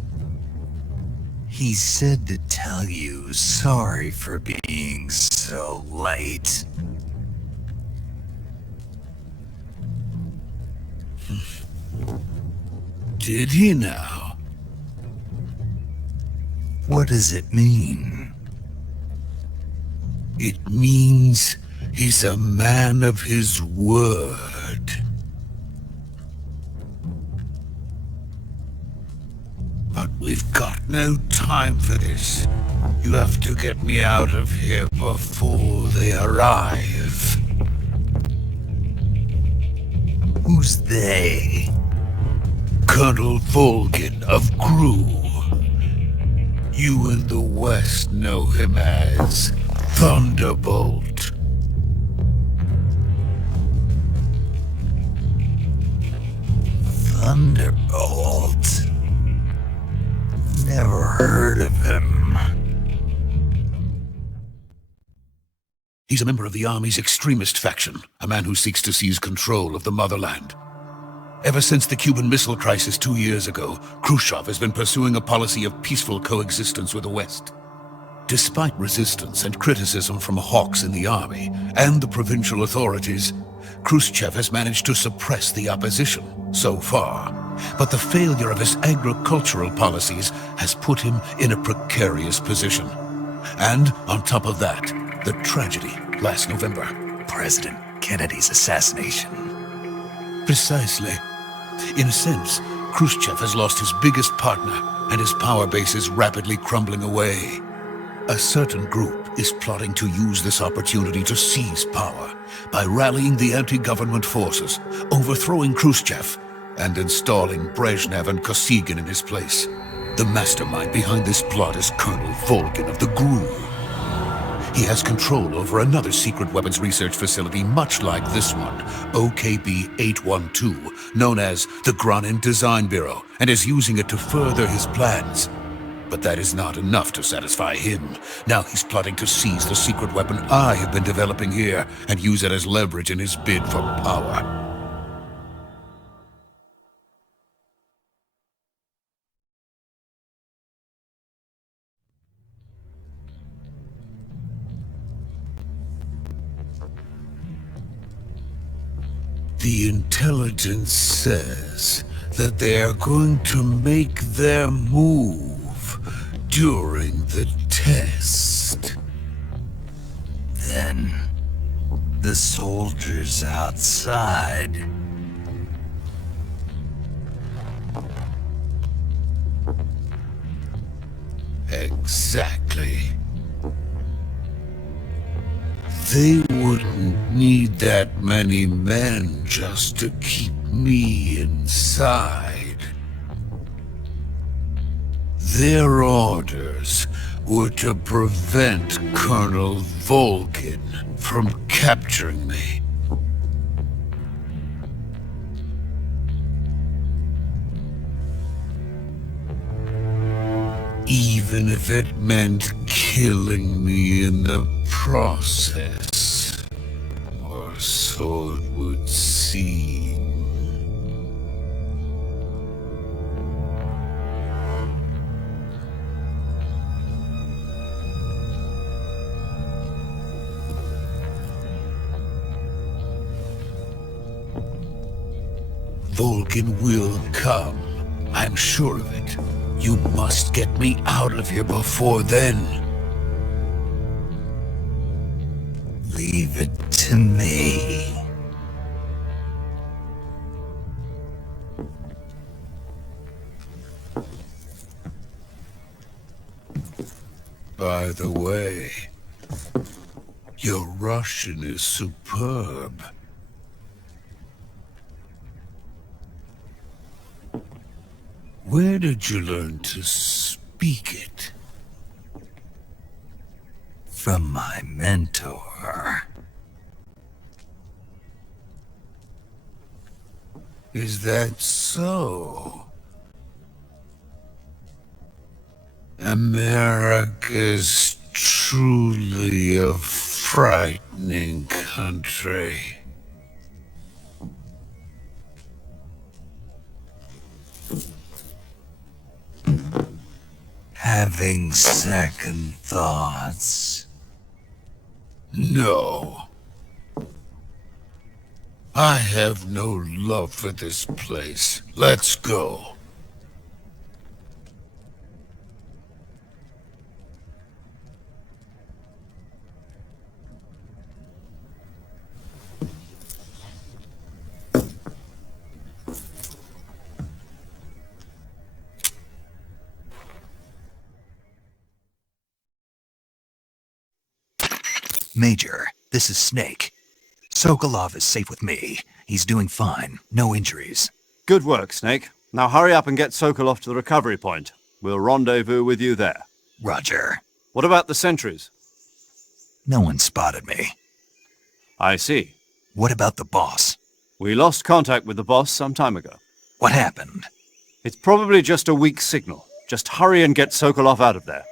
He said to tell you sorry for being so late. Did he now? What does it mean? It means he's a man of his word. But we've got no time for this. You have to get me out of here before they arrive. Who's they? Colonel Volgin of Gru. You in the West know him as Thunderbolt. Thunderbolt? Never heard of him. He's a member of the Army's extremist faction, a man who seeks to seize control of the motherland. Ever since the Cuban Missile Crisis 2 years ago, Khrushchev has been pursuing a policy of peaceful coexistence with the West. Despite resistance and criticism from hawks in the army and the provincial authorities, Khrushchev has managed to suppress the opposition so far. But the failure of his agricultural policies has put him in a precarious position. And on top of that, the tragedy last November. President Kennedy's assassination. Precisely. In a sense, Khrushchev has lost his biggest partner, and his power base is rapidly crumbling away. A certain group is plotting to use this opportunity to seize power by rallying the anti-government forces, overthrowing Khrushchev, and installing Brezhnev and Kosygin in his place. The mastermind behind this plot is Colonel Volgin of the GRU. He has control over another secret weapons research facility much like this one, OKB-812, known as the Granin Design Bureau, and is using it to further his plans. But that is not enough to satisfy him. Now he's plotting to seize the secret weapon I have been developing here and use it as leverage in his bid for power. The intelligence says that they are going to make their move during the test. Then, the soldiers outside. Exactly. They wouldn't need that many men just to keep me inside. Their orders were to prevent Colonel Volgin from capturing me. Even if it meant killing me in the process. Or so it would seem. Volgin will come. I'm sure of it. You must get me out of here before then. Leave it to me. By the way, your Russian is superb. Where did you learn to speak it? from my mentor. Is that so? America's truly a frightening country. Having second thoughts? No. I have no love for this place. Let's go. Major, this is Snake. Sokolov is safe with me. He's doing fine. No injuries. Good work, Snake. Now hurry up and get Sokolov to the recovery point. We'll rendezvous with you there. Roger. What about the sentries? No one spotted me. I see. What about the boss? We lost contact with the boss some time ago. What happened? It's probably just a weak signal. Just hurry and get Sokolov out of there.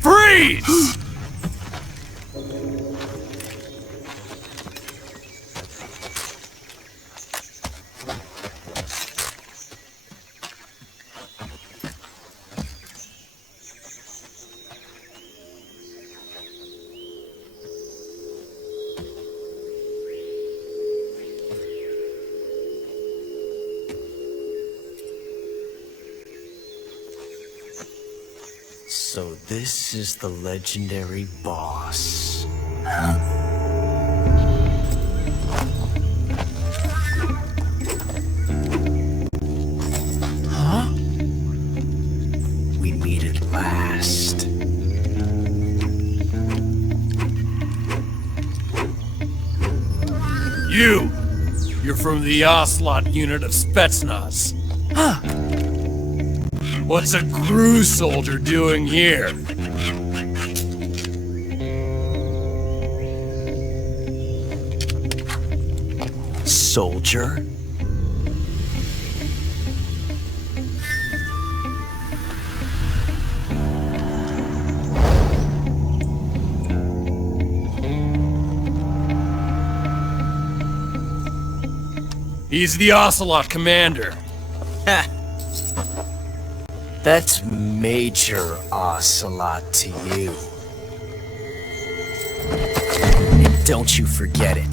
Freeze! So this is the legendary boss. Huh? We meet at last. You're from the Ocelot unit of Spetsnaz. Huh? What's a crew soldier doing here? Soldier? He's the Ocelot commander. Ha! That's Major Ocelot to you. And don't you forget it.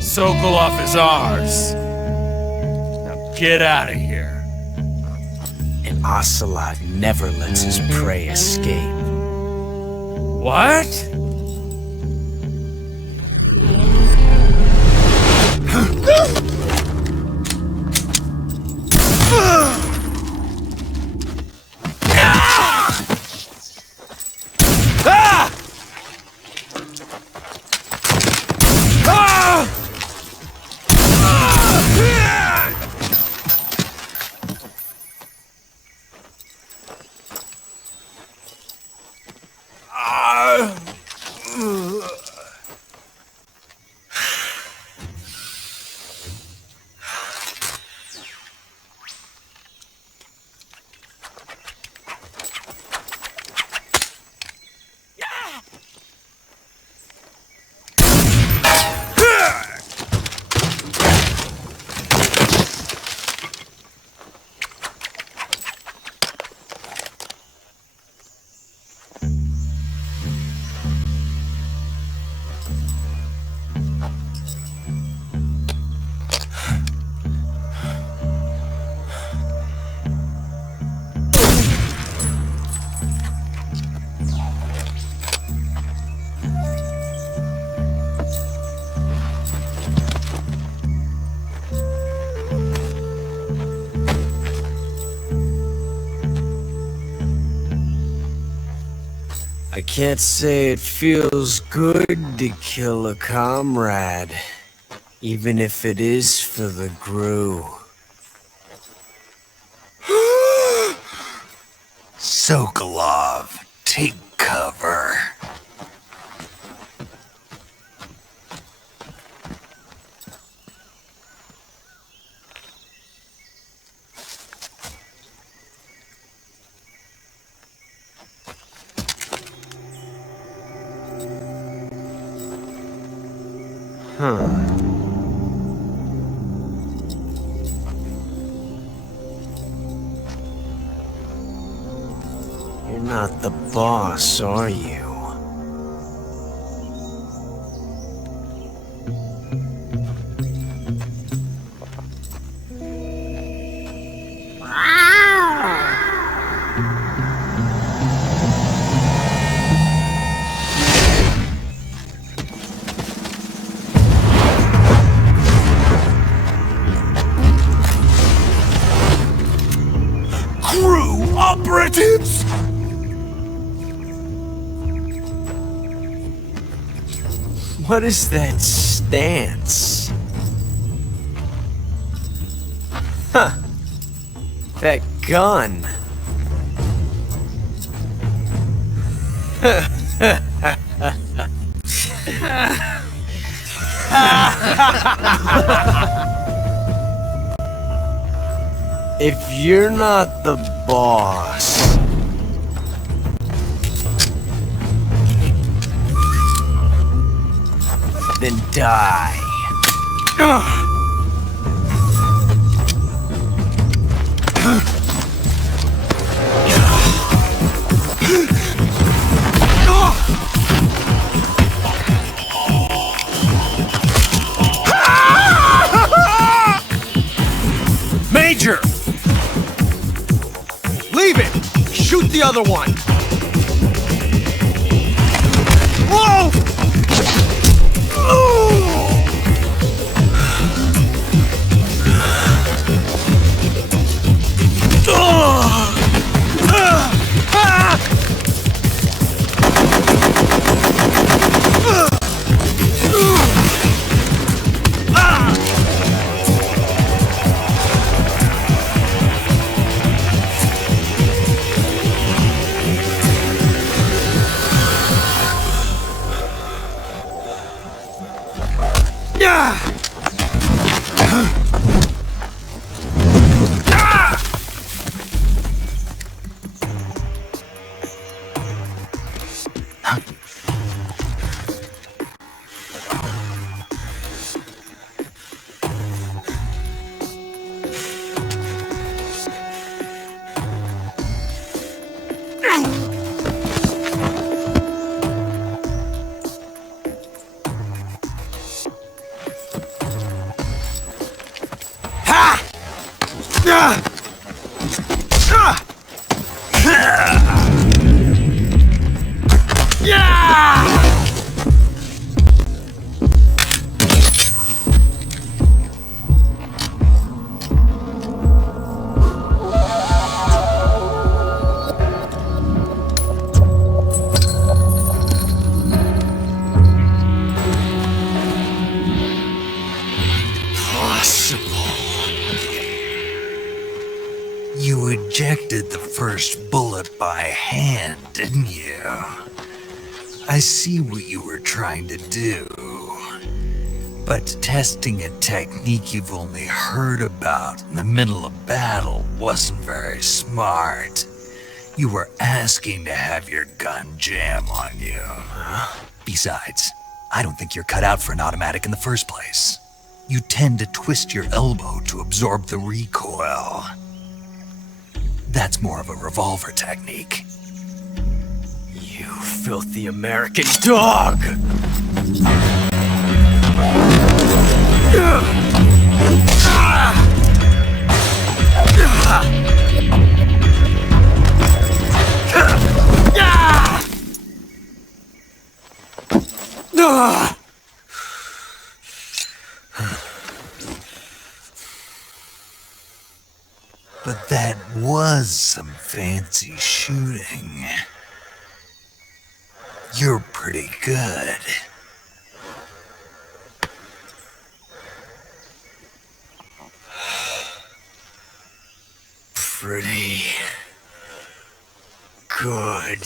Sokolov is ours. Now get out of here. And Ocelot never lets his prey escape. What? I can't say it feels good to kill a comrade, even if it is for the Gru. Sokolov, take cover. You're not the boss, are you? Crew operatives! What is that stance? Huh. That gun. If you're not the boss, then die. Major! Leave it! Shoot the other one! Whoa! ejected the first bullet by hand, didn't you? I see what you were trying to do. But testing a technique you've only heard about in the middle of battle wasn't very smart. You were asking to have your gun jam on you. Besides, I don't think you're cut out for an automatic in the first place. You tend to twist your elbow to absorb the recoil. That's more of a revolver technique. You filthy American dog! But that was some fancy shooting. You're pretty good. Pretty good.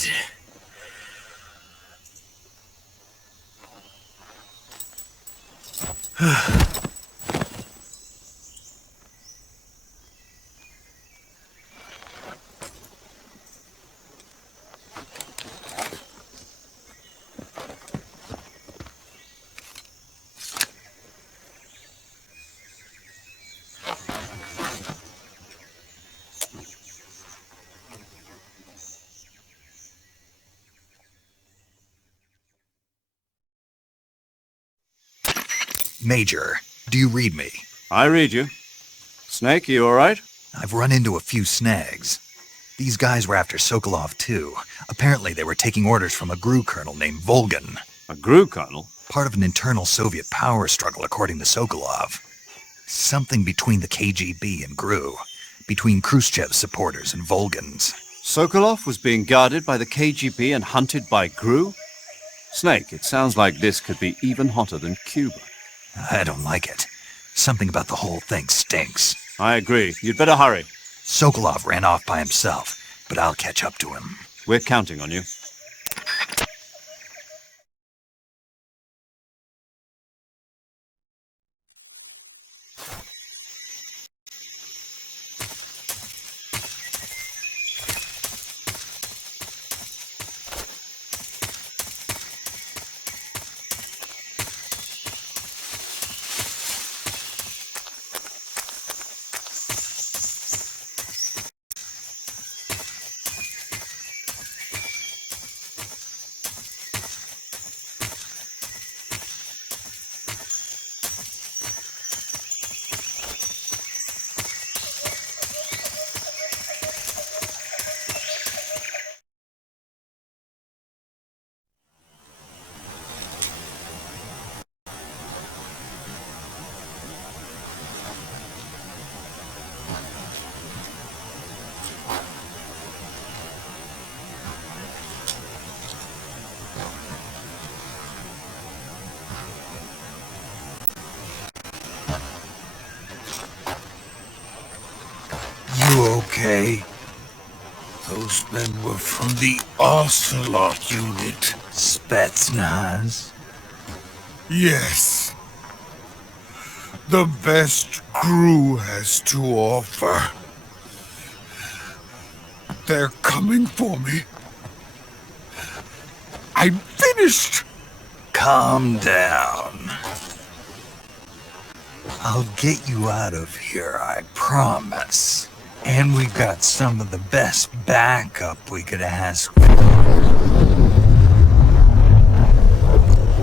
Major, do you read me? I read you. Snake, you alright? I've run into a few snags. These guys were after Sokolov too. Apparently they were taking orders from a GRU colonel named Volgan. A GRU colonel? Part of an internal Soviet power struggle according to Sokolov. Something between the KGB and GRU. Between Khrushchev's supporters and Volgan's. Sokolov was being guarded by the KGB and hunted by GRU? Snake, it sounds like this could be even hotter than Cuba. I don't like it. Something about the whole thing stinks. I agree. You'd better hurry. Sokolov ran off by himself, but I'll catch up to him. We're counting on you. You okay? Those men were from the Ocelot unit. Spetsnaz? Yes. The best GRU has to offer. They're coming for me. I'm finished. Calm down. I'll get you out of here, I promise. And we got some of the best backup we could ask for.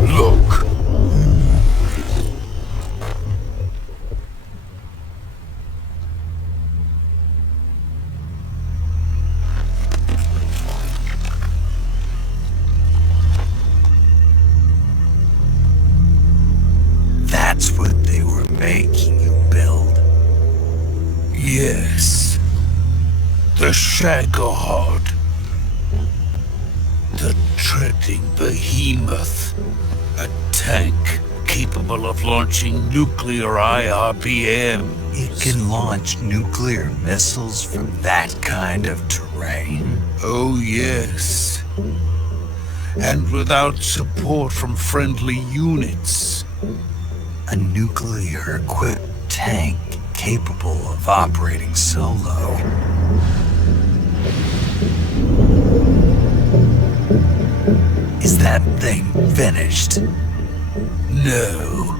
Look. That's what they were making you build? Yes. The Shagohod. The treading behemoth. A tank capable of launching nuclear IRBM. It can launch nuclear missiles from that kind of terrain. Oh, yes. And without support from friendly units. A nuclear-equipped tank capable of operating solo. Is that thing finished? No.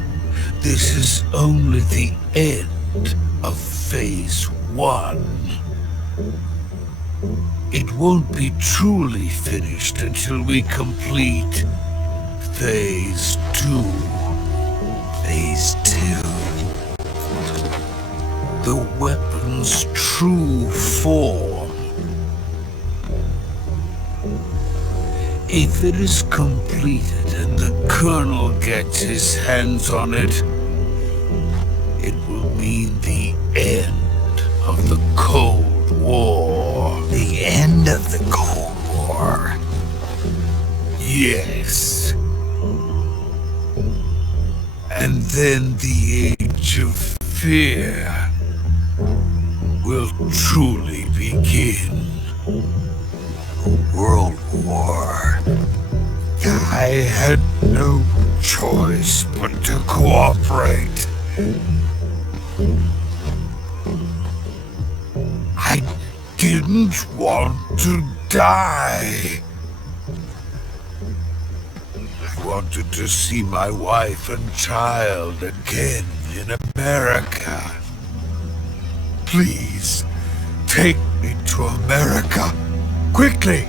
This is only the end of Phase 1. It won't be truly finished until we complete Phase 2. Phase 2. The weapon's true form. If it is completed and the Colonel gets his hands on it, it will mean the end of the Cold War. The end of the Cold War? Yes. And then the Age of Fear will truly begin. World War. I had no choice but to cooperate. I didn't want to die. I wanted to see my wife and child again in America. Please, take me to America. Quickly!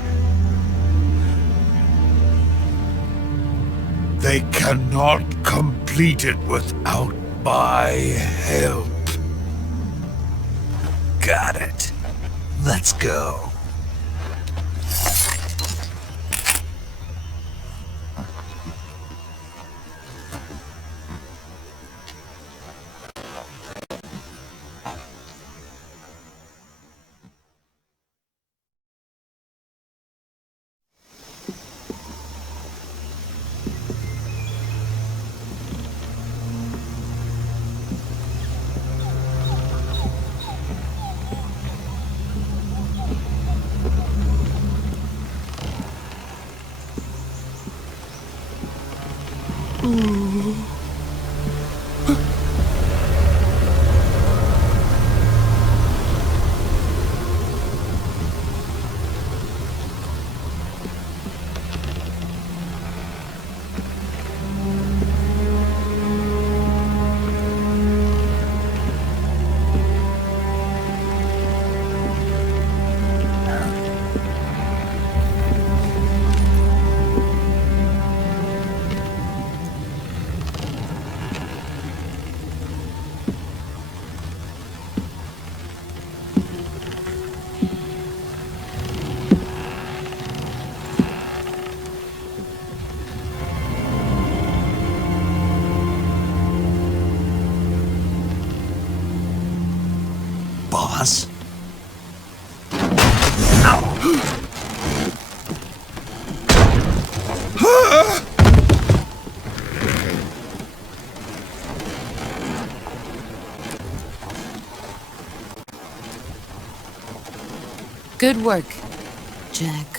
They cannot complete it without my help. Got it. Let's go. Boss? Good work, Jack.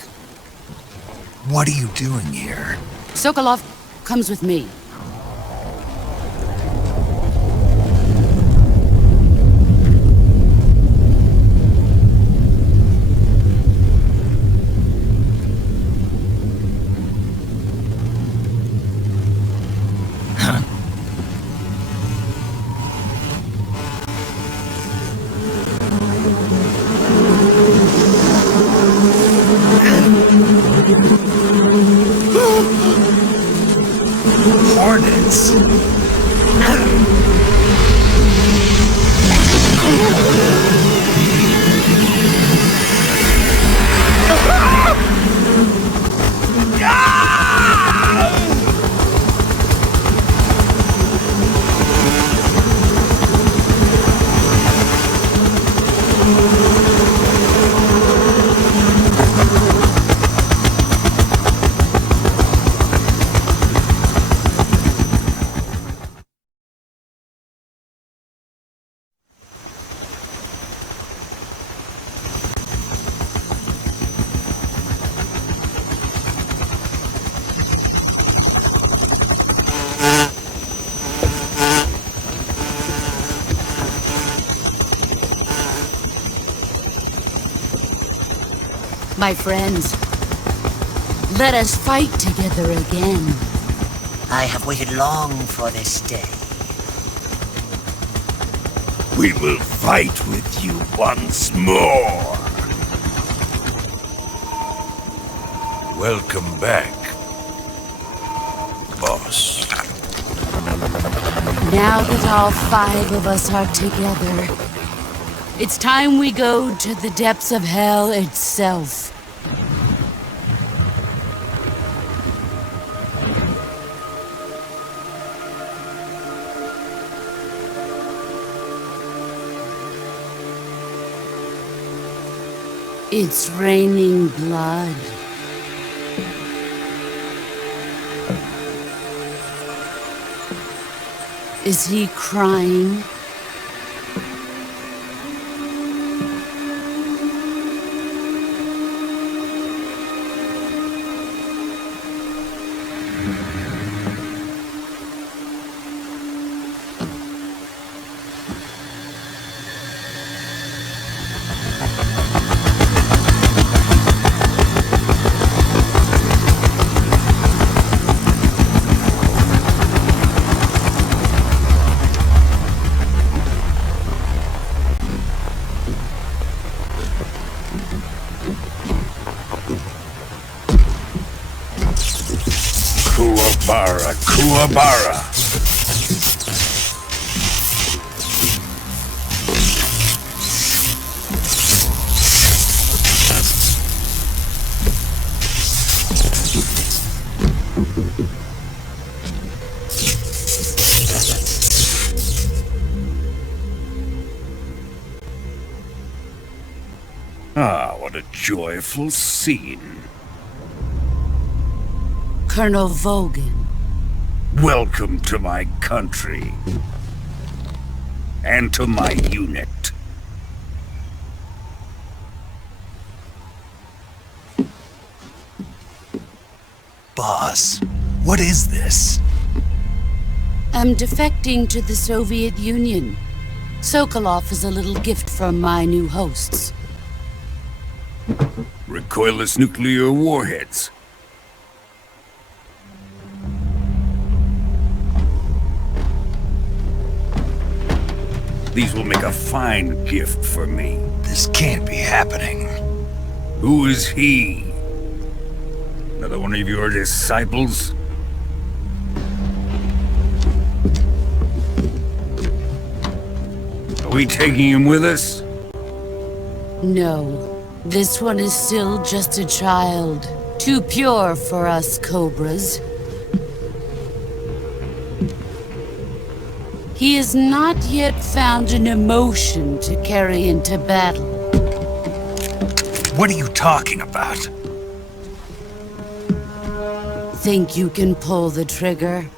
What are you doing here? Sokolov comes with me. Hornets. My friends, let us fight together again. I have waited long for this day. We will fight with you once more. Welcome back, boss. Now that all 5 of us are together, it's time we go to the depths of hell itself. It's raining blood. Is he crying? Kuwabara. Ah, what a joyful scene. Colonel Vogan. Welcome to my country. And to my unit. Boss, what is this? I'm defecting to the Soviet Union. Sokolov is a little gift from my new hosts. Recoilless nuclear warheads. These will make a fine gift for me. This can't be happening. Who is he? Another one of your disciples? Are we taking him with us? No, this one is still just a child. Too pure for us Cobras. He has not yet found an emotion to carry into battle. What are you talking about? Think you can pull the trigger?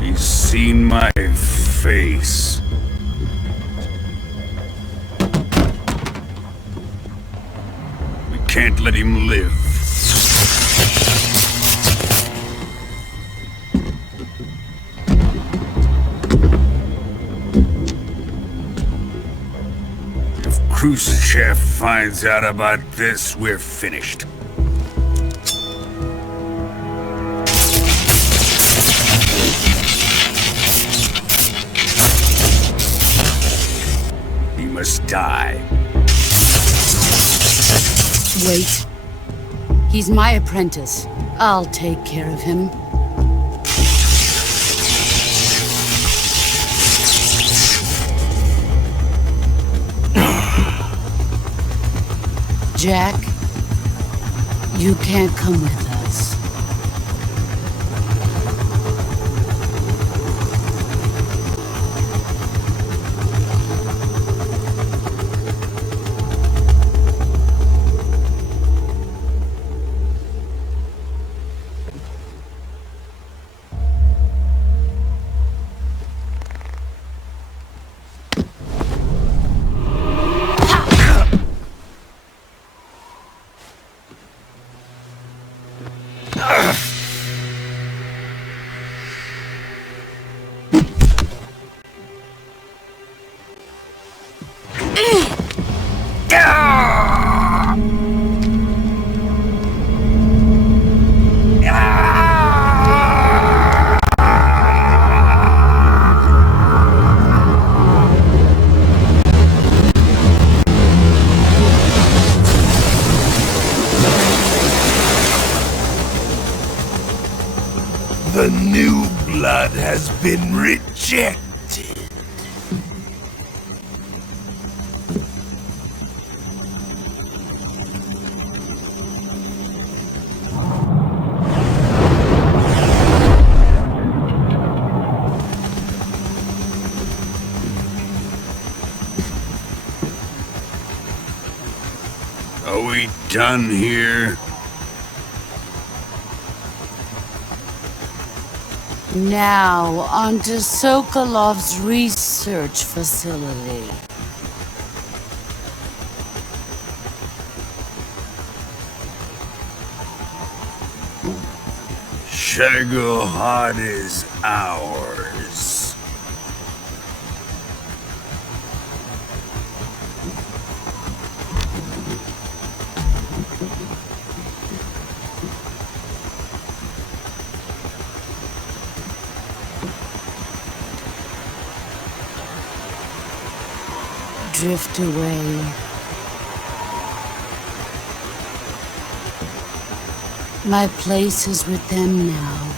He's seen my face. We can't let him live. If Khrushchev finds out about this, we're finished. He must die. Wait. He's my apprentice. I'll take care of him. Jack, you can't come with us. New blood has been rejected. Are we done here? Now, on to Sokolov's research facility. Shagohod is ours. Drift away. My place is with them now.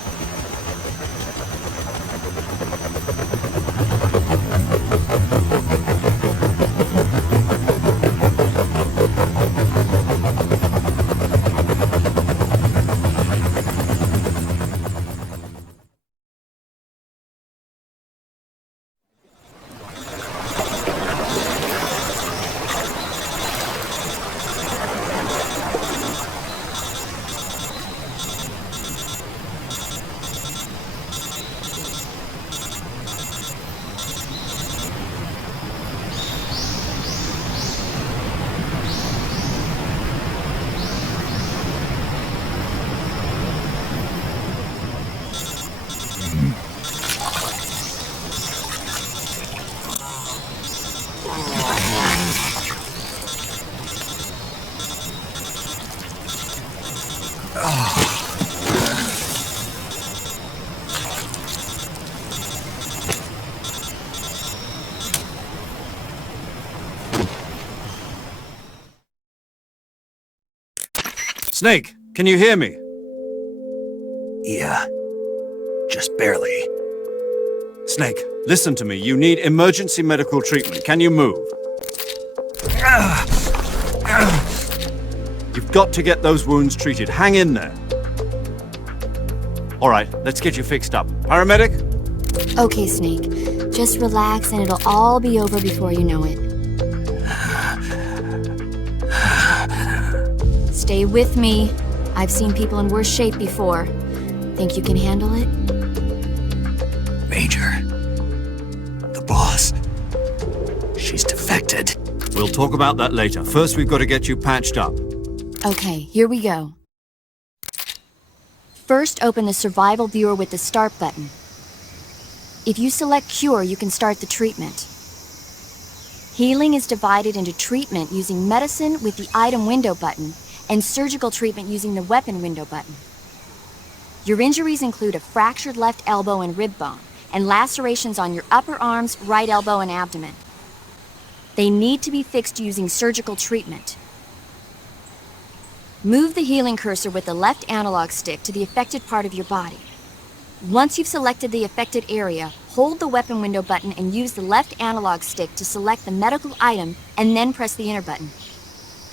Snake, can you hear me? Yeah, just barely. Snake, listen to me. You need emergency medical treatment. Can you move? You've got to get those wounds treated. Hang in there. All right, let's get you fixed up. Paramedic? Okay, Snake. Just relax and it'll all be over before you know it. Stay with me. I've seen people in worse shape before. Think you can handle it? Major. The boss. She's defected. We'll talk about that later. First, we've got to get you patched up. Okay, here we go. First, open the survival viewer with the start button. If you select cure, you can start the treatment. Healing is divided into treatment using medicine with the item window button and surgical treatment using the weapon window button. Your injuries include a fractured left elbow and rib bone, and lacerations on your upper arms, right elbow, and abdomen. They need to be fixed using surgical treatment. Move the healing cursor with the left analog stick to the affected part of your body. Once you've selected the affected area, hold the weapon window button and use the left analog stick to select the medical item and then press the enter button.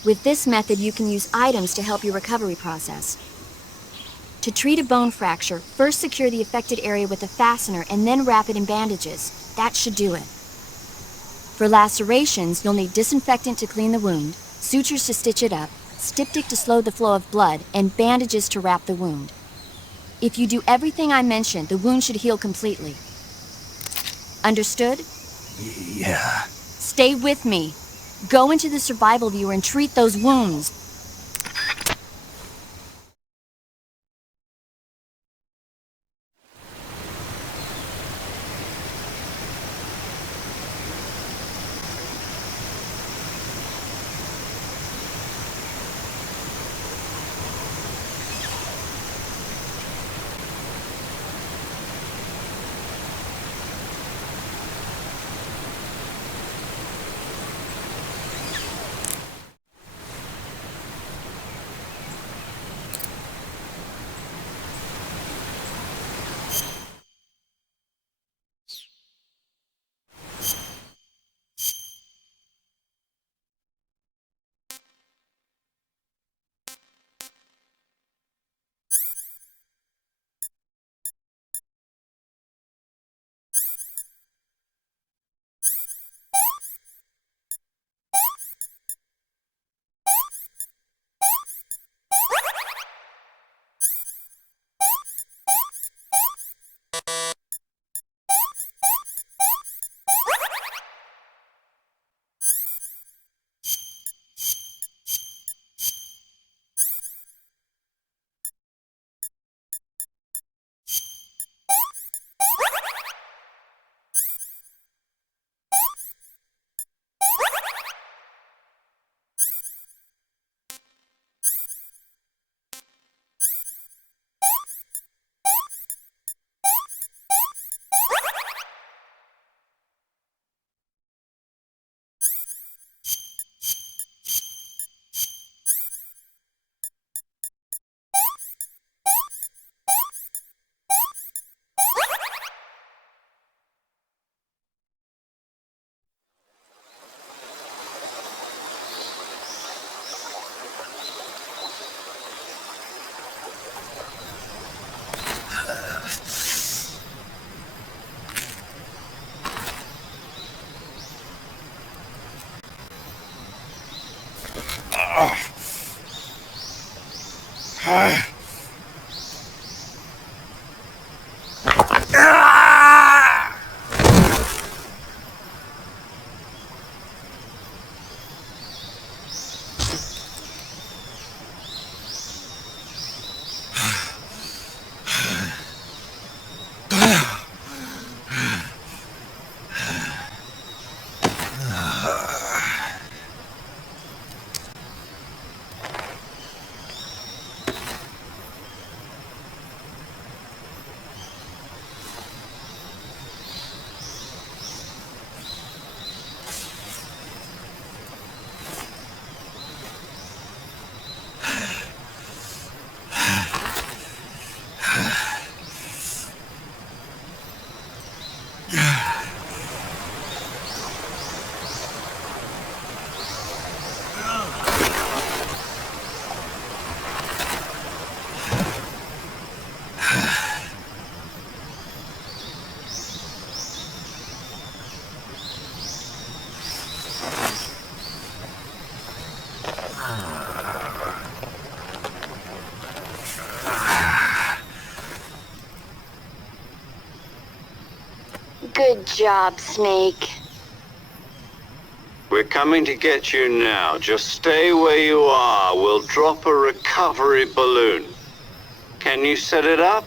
With this method, you can use items to help your recovery process. To treat a bone fracture, first secure the affected area with a fastener and then wrap it in bandages. That should do it. For lacerations, you'll need disinfectant to clean the wound, sutures to stitch it up, styptic to slow the flow of blood, and bandages to wrap the wound. If you do everything I mentioned, the wound should heal completely. Understood? Yeah. Stay with me. Go into the survival viewer and treat those wounds. Good job, Snake. We're coming to get you now. Just stay where you are. We'll drop a recovery balloon. Can you set it up?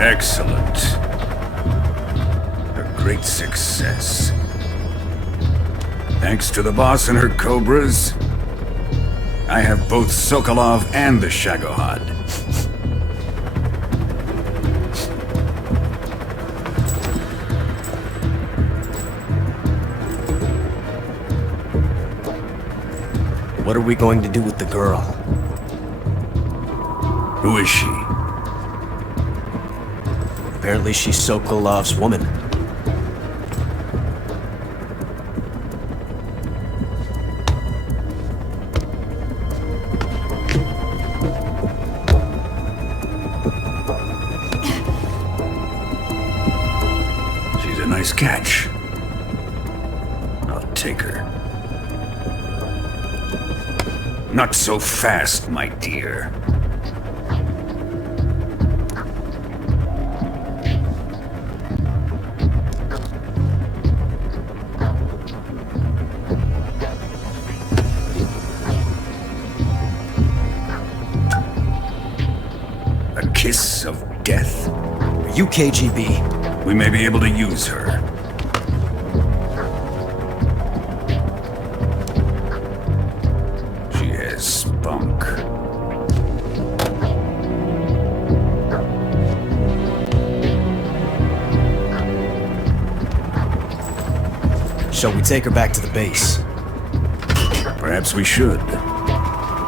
Excellent. A great success. Thanks to the boss and her cobras, I have both Sokolov and the Shagohod. What are we going to do with the girl? Who is she? Apparently she's Sokolov's woman. She's a nice catch. I'll take her. Not so fast, my dear. You KGB. We may be able to use her. She has spunk. Shall we take her back to the base? Perhaps we should.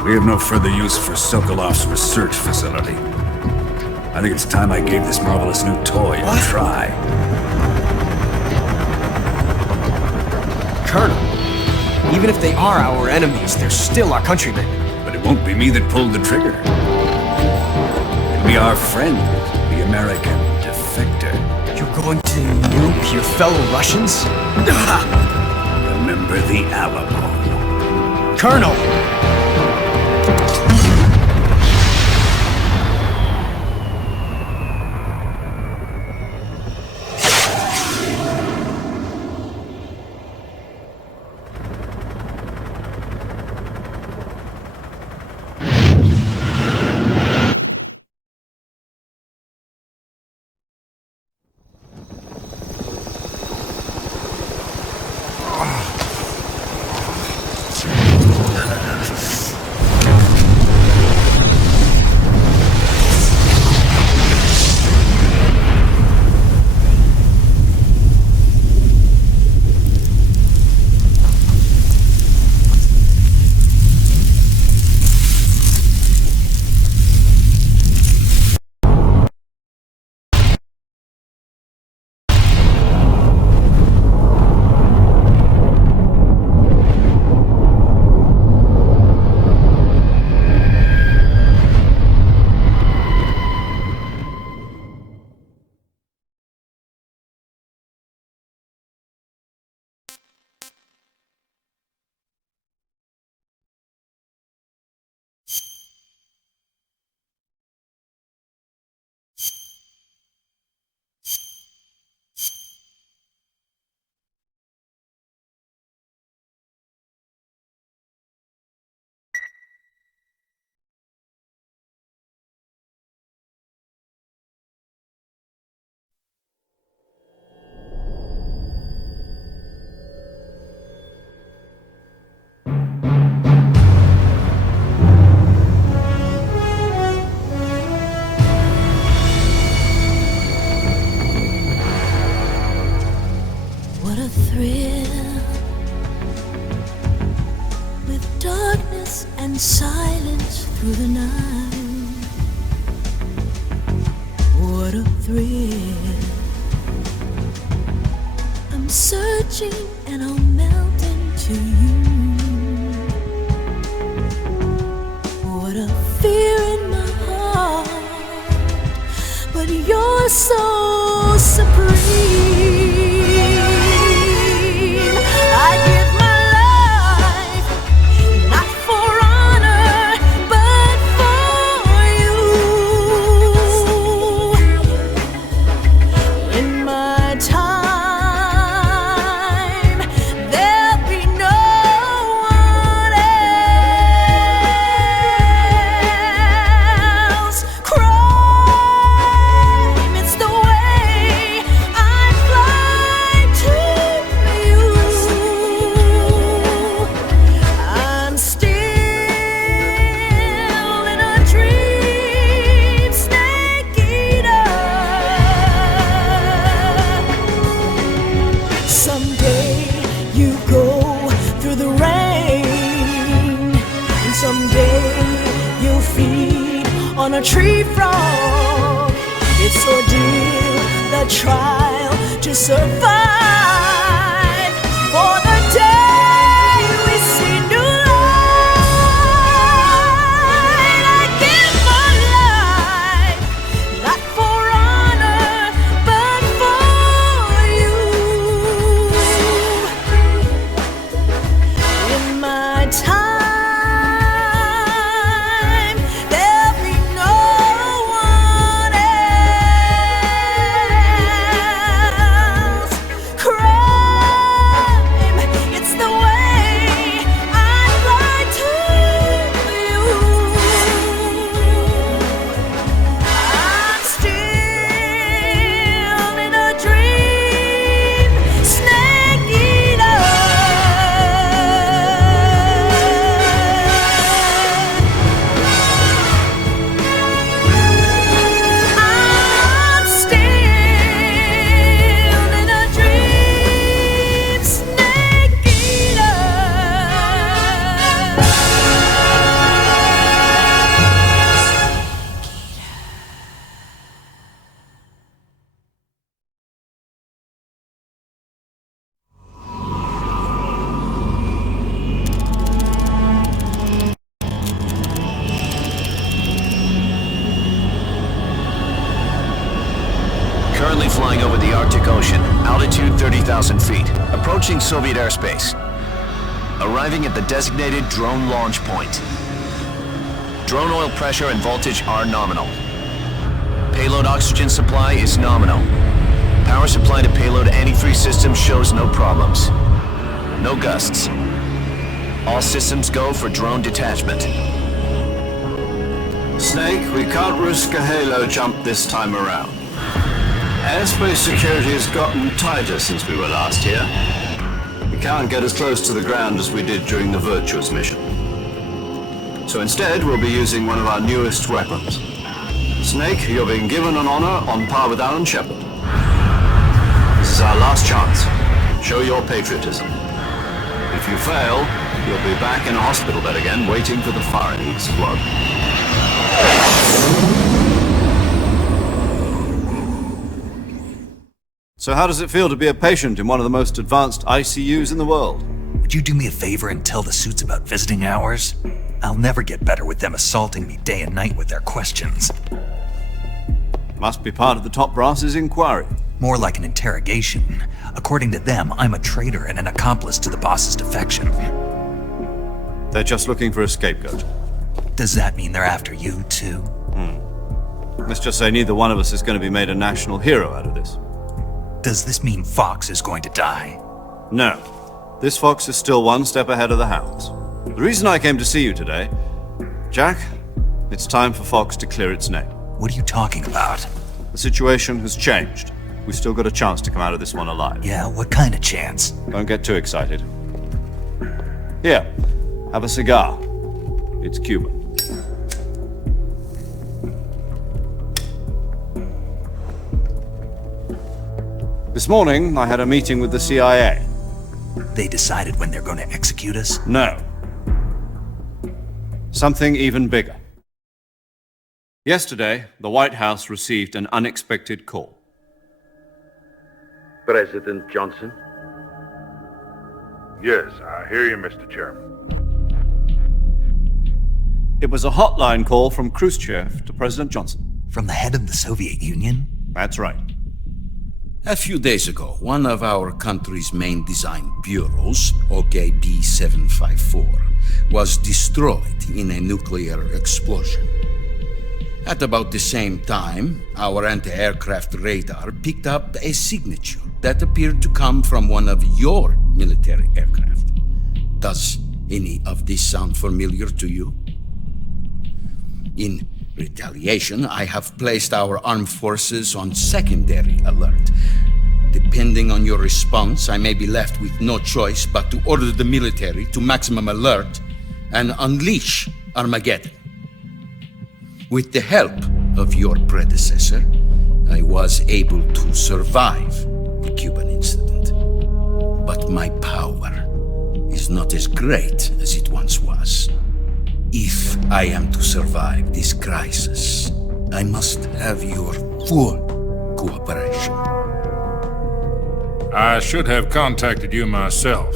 We have no further use for Sokolov's research facility. I think it's time I gave this marvelous new toy a try. Colonel, even if they are our enemies, they're still our countrymen. But it won't be me that pulled the trigger. It'll be our friend, the American defector. You're going to nuke your fellow Russians? Remember the Alamo. Colonel! Silence through the night. What a thrill. I'm searching and I'll melt into you. What a fear in my heart, but you're so supreme. I give my life, not for honor, but for you. In my time, there'll be no one else. Crime, it's the way I fly to you. I'm still in a dream, snake eater. Someday you go through the rain, and someday you'll feed on a tree frog. It's ordeal, the trial to survive. For the day we see new light, I give my life, not for honor, but for you. In my time, there'll be no one else. Crime, it's the way I fly to you. I'm still 3,000 feet, approaching Soviet airspace. Arriving at the designated drone launch point. Drone oil pressure and voltage are nominal. Payload oxygen supply is nominal. Power supply to payload anti-3 systems shows no problems. No gusts. All systems go for drone detachment. Snake, we can't risk a halo jump this time around. Airspace security has gotten tighter since we were last here. We can't get as close to the ground as we did during the Virtuous mission. So instead, we'll be using one of our newest weapons. Snake, you're being given an honor on par with Alan Shepard. This is our last chance. Show your patriotism. If you fail, you'll be back in a hospital bed again, waiting for the firing to explode. So how does it feel to be a patient in one of the most advanced ICUs in the world? Would you do me a favor and tell the suits about visiting hours? I'll never get better with them assaulting me day and night with their questions. Must be part of the top brass's inquiry. More like an interrogation. According to them, I'm a traitor and an accomplice to the boss's defection. They're just looking for a scapegoat. Does that mean they're after you, too? Let's just say neither one of us is going to be made a national hero out of this. Does this mean Fox is going to die? No. This fox is still one step ahead of the hounds. The reason I came to see you today, Jack, it's time for Fox to clear its name. What are you talking about? The situation has changed. We've still got a chance to come out of this one alive. Yeah, what kind of chance? Don't get too excited. Here, have a cigar. It's Cuban. This morning, I had a meeting with the CIA. They decided when they're going to execute us? No. Something even bigger. Yesterday, the White House received an unexpected call. President Johnson? Yes, I hear you, Mr. Chairman. It was a hotline call from Khrushchev to President Johnson. From the head of the Soviet Union? That's right. A few days ago, one of our country's main design bureaus, OKB 754, was destroyed in a nuclear explosion. At about the same time, our anti-aircraft radar picked up a signature that appeared to come from one of your military aircraft. Does any of this sound familiar to you? In retaliation, I have placed our armed forces on secondary alert. Depending on your response, I may be left with no choice but to order the military to maximum alert and unleash Armageddon. With the help of your predecessor, I was able to survive the Cuban incident. But my power is not as great as it once was. If I am to survive this crisis, I must have your full cooperation. I should have contacted you myself.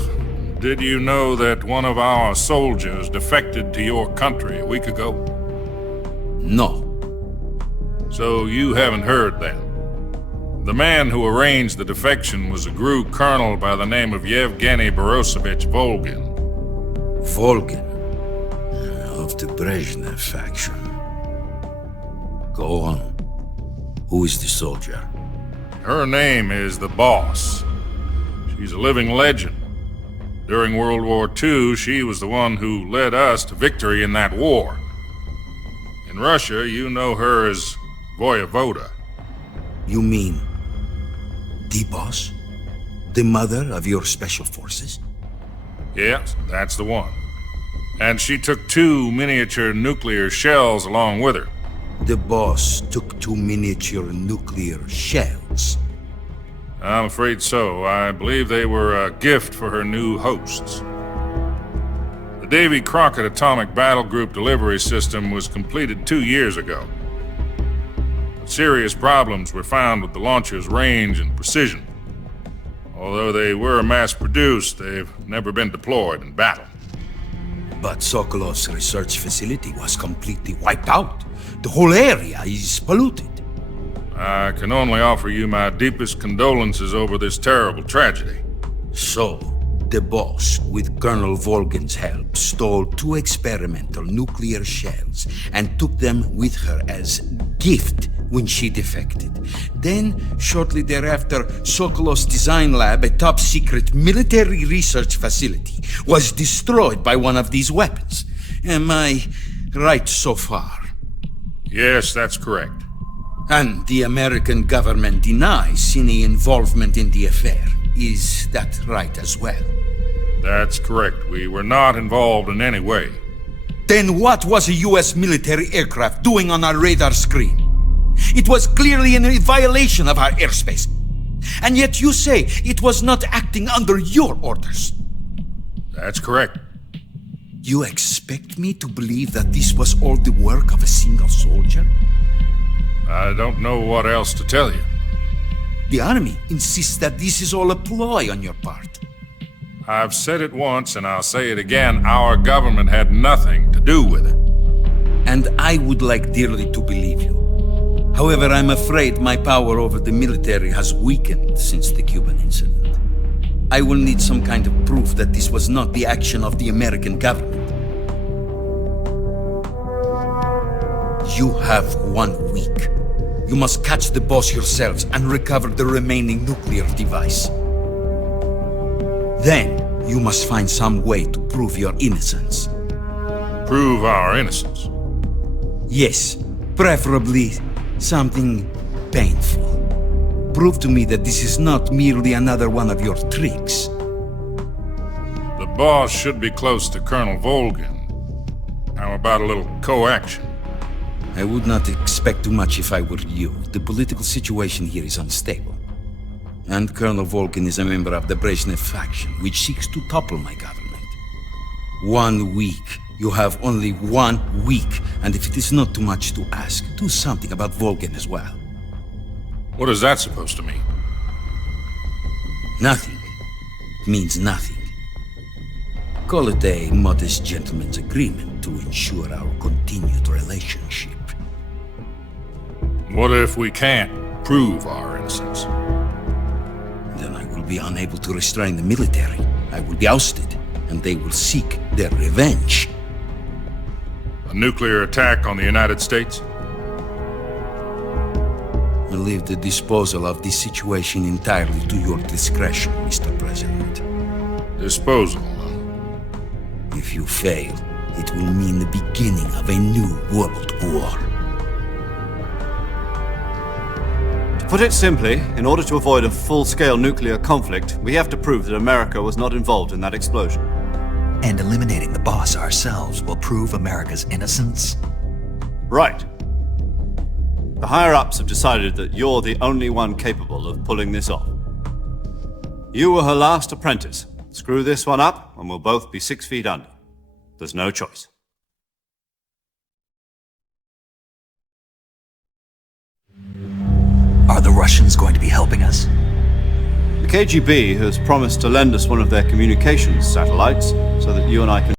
Did you know that one of our soldiers defected to your country a week ago? No. So you haven't heard then? The man who arranged the defection was a GRU colonel by the name of Yevgeny Borosovich Volgin. Volgin? Of the Brezhnev faction. Go on. Who is the soldier? Her name is the Boss. She's a living legend. During World War II, she was the one who led us to victory in that war. In Russia, you know her as Voyevoda. You mean the Boss? The mother of your special forces? Yes, that's the one. And she took 2 miniature nuclear shells along with her. The Boss took 2 miniature nuclear shells? I'm afraid so. I believe they were a gift for her new hosts. The Davy Crockett Atomic Battle Group delivery system was completed 2 years ago. But serious problems were found with the launcher's range and precision. Although they were mass-produced, they've never been deployed in battle. But Sokolov's research facility was completely wiped out. The whole area is polluted. I can only offer you my deepest condolences over this terrible tragedy. So, the boss, with Colonel Volgin's help, stole 2 experimental nuclear shells and took them with her as gift when she defected. Then, shortly thereafter, Sokolov's design lab, a top-secret military research facility, was destroyed by one of these weapons. Am I right so far? Yes, that's correct. And the American government denies any involvement in the affair. Is that right as well? That's correct. We were not involved in any way. Then what was a US military aircraft doing on our radar screen? It was clearly in violation of our airspace. And yet you say it was not acting under your orders. That's correct. You expect me to believe that this was all the work of a single soldier? I don't know what else to tell you. The army insists that this is all a ploy on your part. I've said it once and I'll say it again. Our government had nothing to do with it. And I would like dearly to believe you. However, I'm afraid my power over the military has weakened since the Cuban incident. I will need some kind of proof that this was not the action of the American government. You have 1 week. You must catch the boss yourselves and recover the remaining nuclear device. Then, you must find some way to prove your innocence. Prove our innocence? Yes, preferably something painful. Prove to me that this is not merely another one of your tricks. The boss should be close to Colonel Volgin. How about a little co-action? I would not expect too much if I were you. The political situation here is unstable. And Colonel Volgin is a member of the Brezhnev faction, which seeks to topple my government. 1 week. You have only 1 week, and if it is not too much to ask, do something about Volgin as well. What is that supposed to mean? Nothing. It means nothing. Call it a modest gentleman's agreement to ensure our continued relationship. What if we can't prove our innocence? Then I will be unable to restrain the military. I will be ousted, and they will seek their revenge. A nuclear attack on the United States? I leave the disposal of this situation entirely to your discretion, Mr. President. Disposal? If you fail, it will mean the beginning of a new world war. To put it simply, in order to avoid a full-scale nuclear conflict, we have to prove that America was not involved in that explosion. And eliminating the boss ourselves will prove America's innocence? Right. The higher-ups have decided that you're the only one capable of pulling this off. You were her last apprentice. Screw this one up, and we'll both be 6 feet under. There's no choice. Are the Russians going to be helping us? The KGB has promised to lend us one of their communications satellites so that you and I can